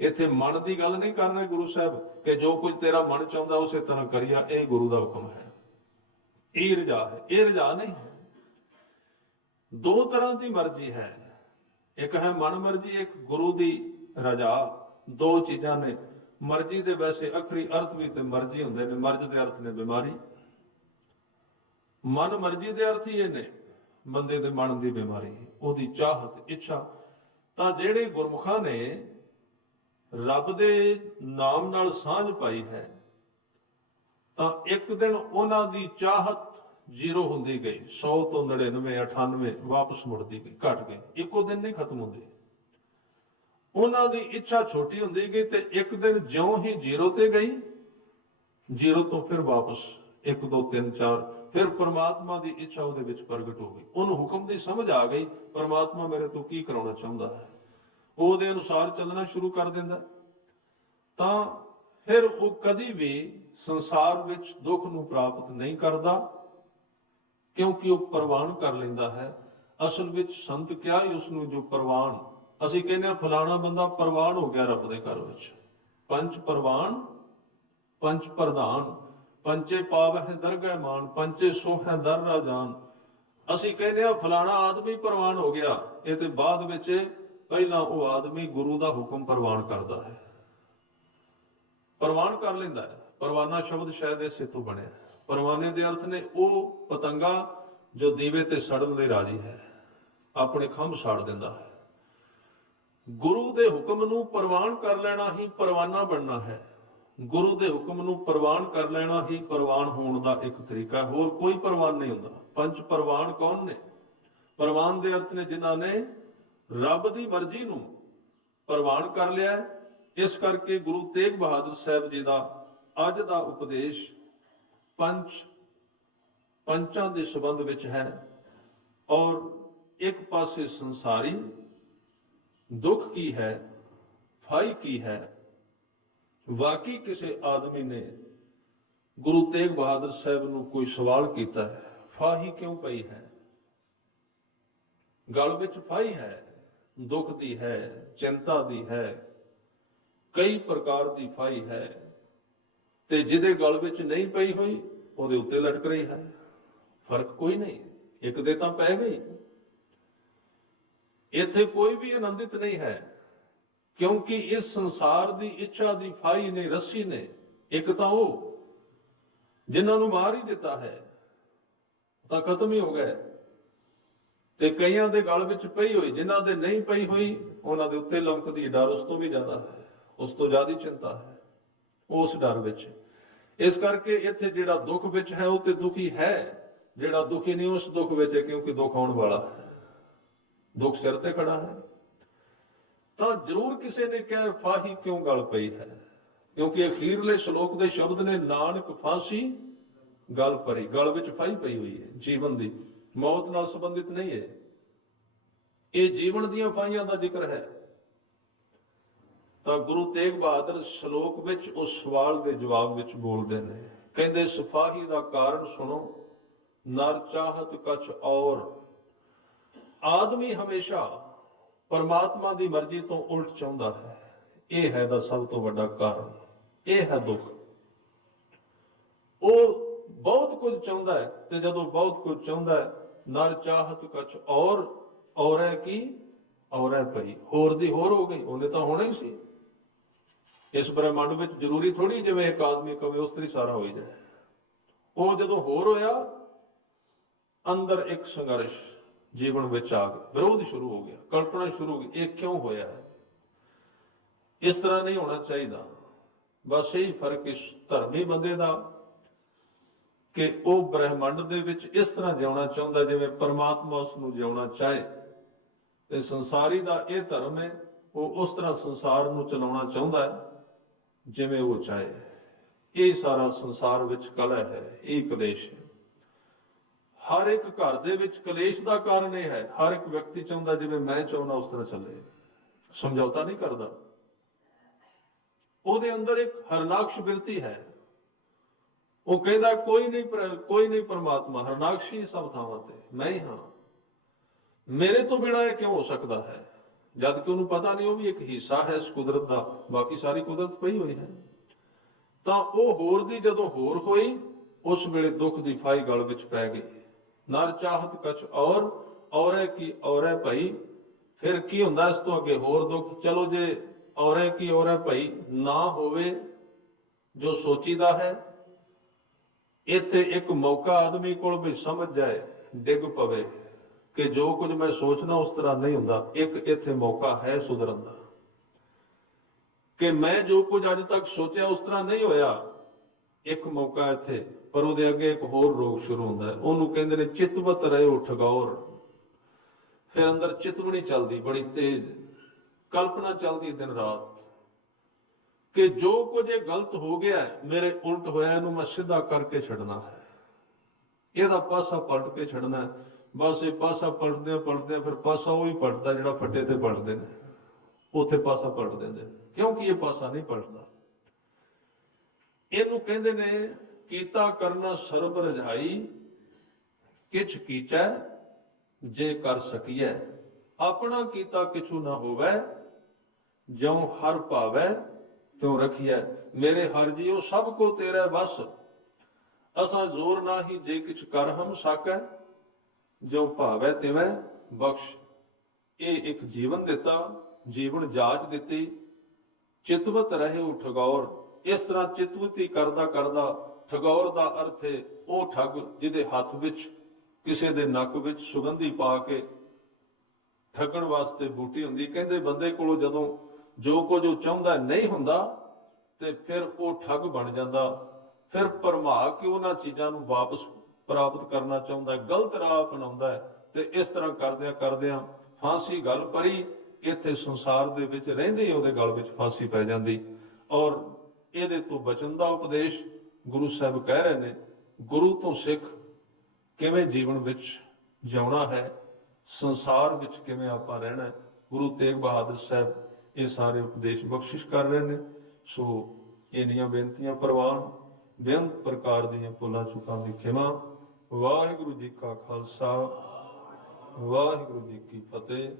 ਇੱਥੇ ਮਨ ਦੀ ਗੱਲ ਨਹੀਂ ਕਰ ਰਹੇ ਗੁਰੂ ਸਾਹਿਬ, ਕਿ ਜੋ ਕੁਝ ਤੇਰਾ ਮਨ ਚਾਹੁੰਦਾ, ਉਸੇ ਤਰ੍ਹਾਂ ਕਰੀਆ। ਇਹ ਗੁਰੂ ਦਾ ਹੁਕਮ ਹੈ। ਇਹ ਰਜਾ ਹੈ। ਇਹ ਰਜਾ ਨਹੀਂ ਹੈ। ਦੋ ਤਰ੍ਹਾਂ ਦੀ ਮਰਜ਼ੀ ਹੈ। ਇੱਕ ਹੈ ਮਨ ਮਰਜ਼ੀ ਇੱਕ ਗੁਰੂ ਦੀ ਰਜਾ। ਦੋ ਚੀਜ਼ਾਂ ਨੇ ਮਰਜ਼ੀ ਦੇ ਵੈਸੇ ਅਖਰੀ ਅਰਥ ਵੀ ਤੇ ਮਰਜ਼ੀ ਹੁੰਦੇ ਨੇ, ਮਰਜ਼ ਦੇ ਅਰਥ ਨੇ ਬਿਮਾਰੀ। ਮਨ ਮਰਜ਼ੀ ਦੇ ਅਰਥ ਹੀ ਇਹ ਨੇ, ਬੰਦੇ ਦੇ ਮਨ ਦੀ ਬਿਮਾਰੀ, ਉਹਦੀ ਚਾਹਤ, ਇੱਛਾ। ਤਾਂ ਜਿਹੜੇ ਗੁਰਮੁਖਾਂ ਨੇ ਰੱਬ ਦੇ ਨਾਮ ਨਾਲ ਸਾਂਝ ਪਾਈ ਹੈ, ਤਾਂ ਇੱਕ ਦਿਨ ਉਹਨਾਂ ਦੀ ਚਾਹਤ ਜ਼ੀਰੋ ਹੁੰਦੀ ਗਈ 100 ਤੋਂ 99 98 ਵਾਪਸ ਮੁੜਦੀ ਗਈ, ਘਟ ਗਈ। ਇੱਕੋ ਦਿਨ ਨਹੀਂ ਖਤਮ ਹੁੰਦੀ। ਉਹਨਾਂ ਦੀ ਇੱਛਾ ਛੋਟੀ ਹੁੰਦੀ ਗਈ ਤੇ ਇੱਕ ਦਿਨ ਜਿਉਂ ਹੀ ਜ਼ੀਰੋ ਤੇ ਗਈ, ਜ਼ੀਰੋ ਤੋਂ ਫਿਰ ਵਾਪਸ 1 2 3 4 ਫਿਰ ਪ੍ਰਮਾਤਮਾ ਦੀ ਇੱਛਾ ਉਹਦੇ ਵਿੱਚ ਪ੍ਰਗਟ ਹੋ ਗਈ। ਉਹਨੂੰ ਹੁਕਮ ਦੀ ਸਮਝ ਆ ਗਈ, ਪ੍ਰਮਾਤਮਾ ਮੇਰੇ ਤੋਂ ਕੀ ਕਰਾਉਣਾ ਚਾਹੁੰਦਾ ਹੈ? ਉਹ ਉਹਦੇ ਅਨੁਸਾਰ ਚੱਲਣਾ ਸ਼ੁਰੂ ਕਰ ਦਿੰਦਾ ਤਾਂ ਫਿਰ ਉਹ ਕਦੀ ਵੀ ਸੰਸਾਰ ਵਿੱਚ ਦੁੱਖ ਨੂੰ ਪ੍ਰਾਪਤ ਨਹੀਂ ਕਰਦਾ, ਕਿਉਂਕਿ ਉਹ ਪ੍ਰਵਾਨ ਕਰ ਲੈਂਦਾ ਹੈ। ਅਸਲ ਵਿੱਚ ਸੰਤ ਕਿਹਾ ਹੀ ਉਸ ਨੂੰ ਜੋ ਪ੍ਰਵਾਨ ਅਸੀਂ ਕਹਿੰਦੇ ਆ ਫਲਾਣਾ ਬੰਦਾ ਪ੍ਰਵਾਨ ਹੋ ਗਿਆ ਰੱਬ ਦੇ ਘਰ ਵਿੱਚ। ਪੰਜ ਪ੍ਰਵਾਨ, ਪੰਜ ਪ੍ਰਧਾਨ ਪੰਚੇ ਪਾਵ ਹੈ ਦਰਗਹਿ ਮਾਨ ਪੰਚੇ ਸੋ ਹੈ ਦਰ ਰਾਜਾਨ ਅਸੀਂ ਕਹਿੰਦੇ ਆ ਫਲਾਣਾ ਆਦਮੀ ਪ੍ਰਵਾਨ ਹੋ ਗਿਆ, ਇਹ ਤੇ ਬਾਅਦ ਵਿੱਚ ਪਹਿਲਾਂ ਉਹ ਆਦਮੀ ਗੁਰੂ ਦਾ ਹੁਕਮ ਪ੍ਰਵਾਨ ਕਰਦਾ ਹੈ। ਪ੍ਰਵਾਨ ਕਰ ਲੈਂਦਾ ਹੈ। ਪਰਵਾਨਾ ਸ਼ਬਦ ਸ਼ਾਇਦ ਇਸੇ ਤੋਂ ਬਣਿਆ ਹੈ। ਪਰਵਾਨੇ ਦੇ ਅਰਥ ਨੇ ਉਹ ਪਤੰਗਾ ਜੋ ਦੀਵੇ ਤੇ ਸੜਨ ਲਈ ਰਾਜੀ ਹੈ। ਆਪਣੇ ਖੰਭ ਸਾੜ ਦਿੰਦਾ ਹੈ। ਗੁਰੂ ਦੇ ਹੁਕਮ ਨੂੰ ਪ੍ਰਵਾਨ ਕਰ ਲੈਣਾ ਹੀ ਪਰਵਾਨਾ ਬਣਨਾ ਹੈ। ਗੁਰੂ ਦੇ ਹੁਕਮ ਨੂੰ ਪ੍ਰਵਾਨ ਕਰ ਲੈਣਾ ਹੀ ਪ੍ਰਵਾਨ ਹੋਣ ਦਾ ਇੱਕ ਤਰੀਕਾ, ਹੋਰ ਕੋਈ ਪ੍ਰਵਾਨ ਨਹੀਂ ਹੁੰਦਾ। ਪੰਜ ਪ੍ਰਵਾਨ ਕੌਣ ਨੇ? ਪ੍ਰਵਾਨ ਦੇ ਅਰਥ ਨੇ ਜਿਨ੍ਹਾਂ ਨੇ ਰੱਬ ਦੀ ਮਰਜ਼ੀ ਨੂੰ ਪ੍ਰਵਾਨ ਕਰ ਲਿਆ ਇਸ ਕਰਕੇ ਗੁਰੂ ਤੇਗ ਬਹਾਦਰ ਸਾਹਿਬ ਜੀ ਦਾ ਅੱਜ ਦਾ ਉਪਦੇਸ਼ ਪੰਜ ਪੰਚਾਂ ਦੇ ਸੰਬੰਧ ਵਿੱਚ ਹੈ ਔਰ ਇੱਕ ਪਾਸੇ ਸੰਸਾਰੀ ਦੁੱਖ ਕੀ ਹੈ, ਫਾਈ ਕੀ ਹੈ? ਵਾਕਈ ਕਿਸੇ ਆਦਮੀ ਨੇ ਗੁਰੂ ਤੇਗ ਬਹਾਦਰ ਸਾਹਿਬ ਨੂੰ ਕੋਈ ਸਵਾਲ ਕੀਤਾ ਹੈ, ਫਾਹੀ ਕਿਉਂ ਪਈ ਹੈ? ਗਲ ਵਿੱਚ ਫਾਈ ਹੈ, ਦੁੱਖ ਦੀ ਹੈ, ਚਿੰਤਾ ਦੀ ਹੈ, ਕਈ ਪ੍ਰਕਾਰ ਦੀ ਫਾਈ ਹੈ, ਤੇ ਜਿਹਦੇ ਗਲ ਵਿੱਚ ਨਹੀਂ ਪਈ ਹੋਈ, ਉਹਦੇ ਉੱਤੇ ਲਟਕ ਰਹੀ ਹੈ। ਫ਼ਰਕ ਕੋਈ ਨਹੀਂ, ਇੱਕ ਦੇ ਤਾਂ ਪੈ ਗਈ। ਇੱਥੇ ਕੋਈ ਵੀ ਆਨੰਦਿਤ ਨਹੀਂ ਹੈ, ਕਿਉਂਕਿ ਇਸ ਸੰਸਾਰ ਦੀ ਇੱਛਾ ਦੀ ਫਾਈ ਨੇ, ਰੱਸੀ ਨੇ, ਇੱਕ ਤਾਂ ਉਹ, ਜਿਨ੍ਹਾਂ ਨੂੰ ਮਾਰ ਹੀ ਦਿੱਤਾ ਹੈ ਤਾਂ ਖਤਮ ਹੀ ਹੋ ਗਏ। ਤੇ ਕਈਆਂ ਦੇ ਗਲ ਵਿੱਚ ਪਈ ਹੋਈ, ਜਿਨ੍ਹਾਂ ਦੇ ਨਹੀਂ ਪਈ ਹੋਈ, ਉਹਨਾਂ ਦੇ ਉੱਤੇ ਲੰਕਦੀ ਡਰ ਉਸ ਤੋਂ ਵੀ ਜ਼ਿਆਦਾ ਹੈ, ਉਸ ਤੋਂ ਜ਼ਿਆਦਾ ਚਿੰਤਾ ਹੈ, ਉਸ ਡਰ ਵਿੱਚ। ਇਸ ਕਰਕੇ ਇੱਥੇ ਜਿਹੜਾ ਦੁੱਖ ਵਿੱਚ ਹੈ, ਉਹ ਤੇ ਦੁਖੀ ਹੈ, ਜਿਹੜਾ ਦੁਖੀ ਨਹੀਂ, ਉਸ ਦੁੱਖ ਵਿੱਚ ਹੈ, ਕਿਉਂਕਿ ਦੁੱਖ ਆਉਣ ਵਾਲਾ ਹੈ। ਦੁੱਖ ਸਿਰ ਤੇ ਖੜਾ ਹੈ। ਤਾਂ ਜ਼ਰੂਰ ਕਿਸੇ ਨੇ ਕਿਹਾ, ਫਾਹੀ ਕਿਉਂ ਗਲ ਪਈ ਹੈ? ਕਿਉਂਕਿ ਅਖੀਰਲੇ ਸ਼ਲੋਕ ਦੇ ਸ਼ਬਦ ਨੇ ਨਾਨਕ ਫਾਂਸੀ, ਗਲ ਪਰੀ ਗਲ ਵਿੱਚ ਫਾਈ ਪਈ ਹੋਈ ਹੈ। ਜੀਵਨ ਦੀ ਮੌਤ ਨਾਲ ਸੰਬੰਧਿਤ ਨਹੀਂ ਹੈ। ਇਹ ਜੀਵਨ ਦੀਆਂ ਫਾਈਆਂ ਦਾ ਜ਼ਿਕਰ ਹੈ। ਤਾਂ ਗੁਰੂ ਤੇਗ ਬਹਾਦਰ ਸ਼ਲੋਕ ਵਿੱਚ ਉਸ ਸਵਾਲ ਦੇ ਜਵਾਬ ਵਿੱਚ ਬੋਲਦੇ ਨੇ। ਕਹਿੰਦੇ, ਸਫਾਹੀ ਦਾ ਕਾਰਨ ਸੁਣੋ, ਨਰ ਚਾਹਤ ਕਛ ਔਰ। ਆਦਮੀ ਹਮੇਸ਼ਾ ਪਰਮਾਤਮਾ ਦੀ ਮਰਜ਼ੀ ਤੋਂ ਉਲਟ ਚਾਹੁੰਦਾ ਹੈ। ਇਹ ਹੈ ਦਾ ਸਭ ਤੋਂ ਵੱਡਾ ਕਾਰਨ। ਇਹ ਹੈ ਦੁੱਖ। ਉਹ ਬਹੁਤ ਕੁਝ ਚਾਹੁੰਦਾ ਹੈ ਤੇ ਜਦੋਂ ਬਹੁਤ ਕੁਝ ਚਾਹੁੰਦਾ ਹੈ, ਨਰ ਚਾਹਤ ਕਛ ਔਰ, ਔਰੈ ਕੀ? ਔਰੈ ਹੈ ਭਈ। ਹੋਰ ਦੀ ਹੋਰ ਹੋ ਗਈ, ਉਹਨੇ ਤਾਂ ਹੋਣਾ ਹੀ ਸੀ। ਇਸ ਬ੍ਰਹਮੰਡ ਵਿੱਚ ਜ਼ਰੂਰੀ ਥੋੜੀ ਜਿਵੇਂ ਇੱਕ ਆਦਮੀ ਕਵੇ, ਉਸ ਤਰੀ ਸਾਰਾ ਹੋਈ ਜਾਏ। ਉਹ ਜਦੋਂ ਹੋਰ ਹੋਇਆ, ਅੰਦਰ ਇੱਕ ਸੰਘਰਸ਼ ਜੀਵਨ ਵਿੱਚ ਆ ਗਿਆ ਵਿਰੋਧ ਸ਼ੁਰੂ ਹੋ ਗਿਆ, ਕਲਪਨਾ ਸ਼ੁਰੂ ਹੋ ਗਈ, ਇਹ ਕਿਉਂ ਹੋਇਆ ਹੈ? ਇਸ ਤਰ੍ਹਾਂ ਨਹੀਂ ਹੋਣਾ ਚਾਹੀਦਾ। ਬਸ ਇਹੀ ਫ਼ਰਕ ਇਸ ਧਰਮੀ ਬੰਦੇ ਦਾ ਕਿ ਉਹ ਬ੍ਰਹਿਮੰਡ ਦੇ ਵਿੱਚ ਇਸ ਤਰ੍ਹਾਂ ਜਿਉਣਾ ਚਾਹੁੰਦਾ ਜਿਵੇਂ ਪਰਮਾਤਮਾ ਉਸ ਨੂੰ ਜਿਉਣਾ ਚਾਹੇ। ਤੇ ਸੰਸਾਰੀ ਦਾ ਇਹ ਧਰਮ ਹੈ, ਉਹ ਉਸ ਤਰ੍ਹਾਂ ਸੰਸਾਰ ਨੂੰ ਚਲਾਉਣਾ ਚਾਹੁੰਦਾ ਹੈ ਜਿਵੇਂ ਉਹ ਚਾਹੇ। ਇਹ ਸਾਰਾ ਸੰਸਾਰ ਵਿੱਚ ਕਲਹ ਹੈ, ਇਹ ਕਲੇਸ਼ ਹੈ। ਹਰ ਇੱਕ ਘਰ ਦੇ ਵਿੱਚ ਕਲੇਸ਼ ਦਾ ਕਾਰਨ ਇਹ ਹੈ, ਹਰ ਇੱਕ ਵਿਅਕਤੀ ਚਾਹੁੰਦਾ ਜਿਵੇਂ ਮੈਂ ਚਾਹੁੰਦਾ ਉਸ ਤਰ੍ਹਾਂ ਚੱਲੇ। ਸਮਝੌਤਾ ਨਹੀਂ ਕਰਦਾ। ਉਹਦੇ ਅੰਦਰ ਇੱਕ ਹਰਨਾਕਸ਼ ਬਿਰਤੀ ਹੈ। ਉਹ ਕਹਿੰਦਾ, ਕੋਈ ਨਹੀਂ ਕੋਈ ਨਹੀਂ ਪਰਮਾਤਮਾ, ਹਰਨਾਕਸ਼ੀ ਸਭ ਥਾਵਾਂ ਤੇ, ਮੈਂ ਹੀ ਹਾਂ। ਮੇਰੇ ਤੋਂ ਬਿਨਾਂ ਇਹ ਕਿਉਂ ਹੋ ਸਕਦਾ ਹੈ? ਜਦ ਕਿ ਉਹਨੂੰ ਪਤਾ ਨਹੀਂ, ਉਹ ਵੀ ਇੱਕ ਹਿੱਸਾ ਹੈ ਇਸ ਕੁਦਰਤ ਦਾ, ਬਾਕੀ ਸਾਰੀ ਕੁਦਰਤ ਪਈ ਹੋਈ ਹੈ। ਤਾਂ ਉਹ ਹੋਰ ਦੀ ਜਦੋਂ ਹੋਰ ਹੋਈ, ਉਸ ਵੇਲੇ ਦੁੱਖ ਦੀ ਫਾਈ ਗਲ ਵਿੱਚ ਪੈ ਗਈ। ਨਰ ਚਾਹਤ ਕਛ ਔਰ, ਔਰੇ ਕੀ ਔਰੇ ਭਈ। ਫਿਰ ਕੀ ਹੁੰਦਾ ਇਸ ਤੋਂ ਅੱਗੇ? ਹੋਰ ਦੁੱਖ? ਚਲੋ ਜੇ ਔਰੇ ਕੀ ਔਰੇ ਭਈ ਨਾ ਹੋਵੇ, ਜੋ ਸੋਚੀਦਾ ਹੈ, ਇੱਥੇ ਇੱਕ ਮੌਕਾ ਆਦਮੀ ਕੋਲ ਵੀ ਸਮਝ ਜਾਏ, ਡਿੱਗ ਪਵੇ ਕਿ ਜੋ ਕੁਝ ਮੈਂ ਸੋਚਣਾ ਉਸ ਤਰ੍ਹਾਂ ਨਹੀਂ ਹੁੰਦਾ। ਇੱਕ ਇੱਥੇ ਮੌਕਾ ਹੈ ਸੁਧਰਨ ਦਾ। ਕਿ ਮੈਂ ਜੋ ਕੁਝ ਅੱਜ ਤੱਕ ਸੋਚਿਆ ਉਸ ਤਰ੍ਹਾਂ ਨਹੀਂ ਹੋਇਆ ਇੱਕ ਮੌਕਾ ਇੱਥੇ, ਪਰ ਉਹਦੇ ਅੱਗੇ ਇੱਕ ਹੋਰ ਰੋਗ ਸ਼ੁਰੂ ਹੁੰਦਾ ਹੈ। ਉਹਨੂੰ ਕਹਿੰਦੇ ਨੇ ਚਿਤਵਤ ਰਹਿਓ ਠਗੌਰ। ਫਿਰ ਅੰਦਰ ਚਿਤਵਣੀ ਚੱਲਦੀ, ਬੜੀ ਤੇਜ਼। ਕਲਪਨਾ ਚੱਲਦੀ ਦਿਨ ਰਾਤ ਕਿ ਜੋ ਕੁਝ ਇਹ ਗਲਤ ਹੋ ਗਿਆ ਮੇਰੇ ਉਲਟ ਹੋਇਆ, ਇਹਨੂੰ ਮੈਂ ਸਿੱਧਾ ਕਰਕੇ ਛੱਡਣਾ ਹੈ। ਇਹਦਾ ਪਾਸਾ ਪਲਟ ਕੇ ਛੱਡਣਾ ਬਸ ਇਹ ਪਾਸਾ ਪਲਟਦੇ ਪਲਟਦੇ ਫਿਰ ਪਾਸਾ ਉਹ ਹੀ ਪਲਟਦਾ ਜਿਹੜਾ ਫੱਟੇ ਤੇ ਪਲਟਦੇ ਨੇ। ਉੱਥੇ ਪਾਸਾ ਪਲਟ ਦਿੰਦੇ ਨੇ। ਕਿਉਂਕਿ ਇਹ ਪਾਸਾ ਨਹੀਂ ਪਲਟਦਾ। ਇਹਨੂੰ ਕਹਿੰਦੇ ਨੇ, ਕੀਤਾ ਕਰਨਾ ਸਰਬ ਰਜਾਈ, ਕਿਛ ਕੀਚੈ, ਜੇ ਕਰ ਸਕੀਐ। ਆਪਣਾ ਕੀਤਾ ਕਿਛੂ ਨਾ ਹੋਵੇ, ਜਿਉ ਹਰ ਭਾਵੈ ਤਿਉ ਰਖੀਐ। ਮੇਰੇ ਹਰ ਜੀਉ ਸਭ ਕੋ ਤੇਰਾ ਬਸ ਅਸਾਂ ਜ਼ੋਰ ਨਾਹੀ ਜੇ ਕਿਛ ਕਰ ਹਮ ਸਕੈ ਜੋ ਭਾਵੈ ਤਿਵੈ ਬਖਸ਼। ਇਹ ਇੱਕ ਜੀਵਨ ਦਿੱਤਾ, ਜੀਵਨ ਜਾਚ ਦਿੱਤੀ। ਚਿਤਵਤ ਰਹੇ ਉਹ ਇਸ ਤਰ੍ਹਾਂ ਚਿਤਵਤੀ ਕਰਦਾ ਕਰਦਾ ਠਗੌਰ ਦਾ ਅਰਥ ਹੈ ਉਹ ਠੱਗ ਜਿਹਦੇ ਹੱਥ ਵਿੱਚ, ਕਿਸੇ ਦੇ ਨੱਕ ਵਿੱਚ ਸੁਗੰਧੀ ਪਾ ਕੇ ਠੱਗਣ ਵਾਸਤੇ ਬੂਟੀ ਹੁੰਦੀ। ਕਹਿੰਦੇ ਬੰਦੇ ਕੋਲੋਂ ਜਦੋਂ ਜੋ ਕੁਝ ਉਹ ਚਾਹੁੰਦਾ ਨਹੀਂ ਹੁੰਦਾ ਤੇ ਫਿਰ ਉਹ ਠੱਗ ਬਣ ਜਾਂਦਾ। ਫਿਰ ਭਰਮਾ ਕੇ ਉਹਨਾਂ ਚੀਜ਼ਾਂ ਨੂੰ ਵਾਪਸ ਪ੍ਰਾਪਤ ਕਰਨਾ ਚਾਹੁੰਦਾ ਗਲਤ ਰਾਹ ਅਪਣਾਉਂਦਾ ਤੇ ਇਸ ਤਰ੍ਹਾਂ ਕਰਦਿਆਂ ਕਰਦਿਆਂ ਫਾਂਸੀ ਗੱਲ ਪਰੀ ਇੱਥੇ ਸੰਸਾਰ ਦੇ ਵਿੱਚ ਰਹਿੰਦੇ ਹੀ ਉਹਦੇ ਗਲ ਵਿੱਚ ਫਾਂਸੀ ਪੈ ਜਾਂਦੀ। ਔਰ ਇਹਦੇ ਤੋਂ ਬਚਣ ਦਾ ਉਪਦੇਸ਼ ਗੁਰੂ ਸਾਹਿਬ ਕਹਿ ਰਹੇ ਨੇ, ਗੁਰੂ ਤੋਂ ਸਿੱਖ ਕਿਵੇਂ ਜੀਵਨ ਵਿੱਚ ਜਿਉਣਾ ਹੈ, ਸੰਸਾਰ ਵਿੱਚ ਕਿਵੇਂ ਆਪਾਂ ਰਹਿਣਾ ਹੈ, ਗੁਰੂ ਤੇਗ ਬਹਾਦਰ ਸਾਹਿਬ ਇਹ ਸਾਰੇ ਉਪਦੇਸ਼ ਬਖਸ਼ਿਸ਼ ਕਰ ਰਹੇ ਨੇ। ਸੋ ਇਹਨੀਆਂ ਬੇਨਤੀਆਂ ਪ੍ਰਵਾਨ, ਬੇਅੰਤ ਪ੍ਰਕਾਰ ਦੀਆਂ ਭੁੱਲਾਂ ਚੁੱਕਾਂ ਦੀ ਖਿਮਾ। ਵਾਹਿਗੁਰੂ ਜੀ ਕਾ ਖਾਲਸਾ, ਵਾਹਿਗੁਰੂ ਜੀ ਕੀ ਫਤਿਹ।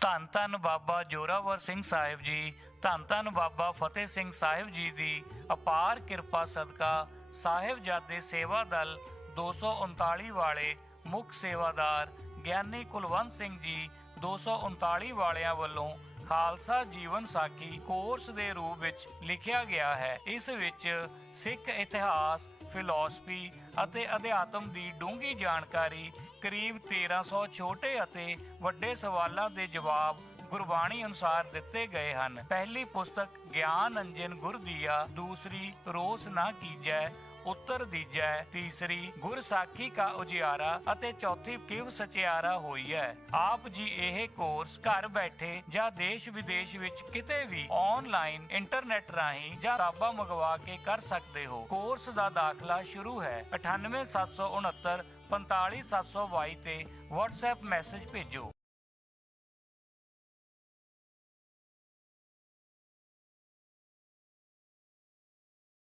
ਧੰਨ ਧੰਨ ਬਾਬਾ ਜੋਰਾਵਰ ਸਿੰਘ ਸਾਹਿਬ ਜੀ, ਧੰਨ ਧੰਨ ਬਾਬਾ ਫਤਿਹ ਸਿੰਘ ਸਾਹਿਬ ਜੀ ਦੀ ਅਪਾਰ ਕਿਰਪਾ ਸਦਕਾ ਸਾਹਿਬਜ਼ਾਦੇ ਸੇਵਾ ਦਲ 239 ਵਾਲੇ ਮੁੱਖ ਸੇਵਾਦਾਰ ਗਿਆਨੀ ਕੁਲਵੰਤ ਸਿੰਘ ਜੀ 239 ਵਾਲਿਆਂ ਵੱਲੋਂ ਖਾਲਸਾ ਜੀਵਨ ਸਾਖੀ ਕੋਰਸ ਦੇ ਰੂਪ ਵਿੱਚ ਲਿਖਿਆ ਗਿਆ ਹੈ। ਇਸ ਵਿੱਚ ਸਿੱਖ ਇਤਿਹਾਸ, ਫਿਲਾਸਫੀ ਅਤੇ ਅਧਿਆਤਮ ਦੀ ਡੂੰਘੀ ਜਾਣਕਾਰੀ ਕਰੀਬ 1300 ਛੋਟੇ ਅਤੇ ਵੱਡੇ ਸਵਾਲਾਂ ਦੇ ਜਵਾਬ ਗੁਰਬਾਣੀ ਅਨੁਸਾਰ ਦਿੱਤੇ ਗਏ ਹਨ। ਪਹਿਲੀ ਪੁਸਤਕ ਗਿਆਨ ਅੰਜਨ ਗੁਰ ਦੀਆ ਦੂਸਰੀ ਰੋਸ ਨਾ ਕੀਜੈ ਉੱਤਰ ਦੀਜੈ, ਤੀਸਰੀ ਗੁਰ ਕਾ ਉਜਿਆਰਾ ਅਤੇ ਚੌਥੀ ਕਿਵ ਸਚਿਆਰਾ ਹੋਈ ਹੈ? ਆਪ ਜੀ ਇਹ ਕੋਰਸ ਘਰ ਬੈਠੇ ਜਾਂ ਦੇਸ਼ ਵਿਦੇਸ਼ ਵਿੱਚ ਕਿਤੇ ਵੀ ਆਨਲਾਈਨ ਇੰਟਰਨੈਟ ਰਾਹੀਂ ਜਾਂ ਕਿਤਾਬਾਂ ਮੰਗਵਾ ਕੇ ਕਰ ਸਕਦੇ ਹੋ। ਕੋਰਸ ਦਾ ਦਾਖਲਾ ਸ਼ੁਰੂ ਹੈ 98769 45722 ਤੇ WhatsApp ਮੈਸੇਜ ਭੇਜੋ।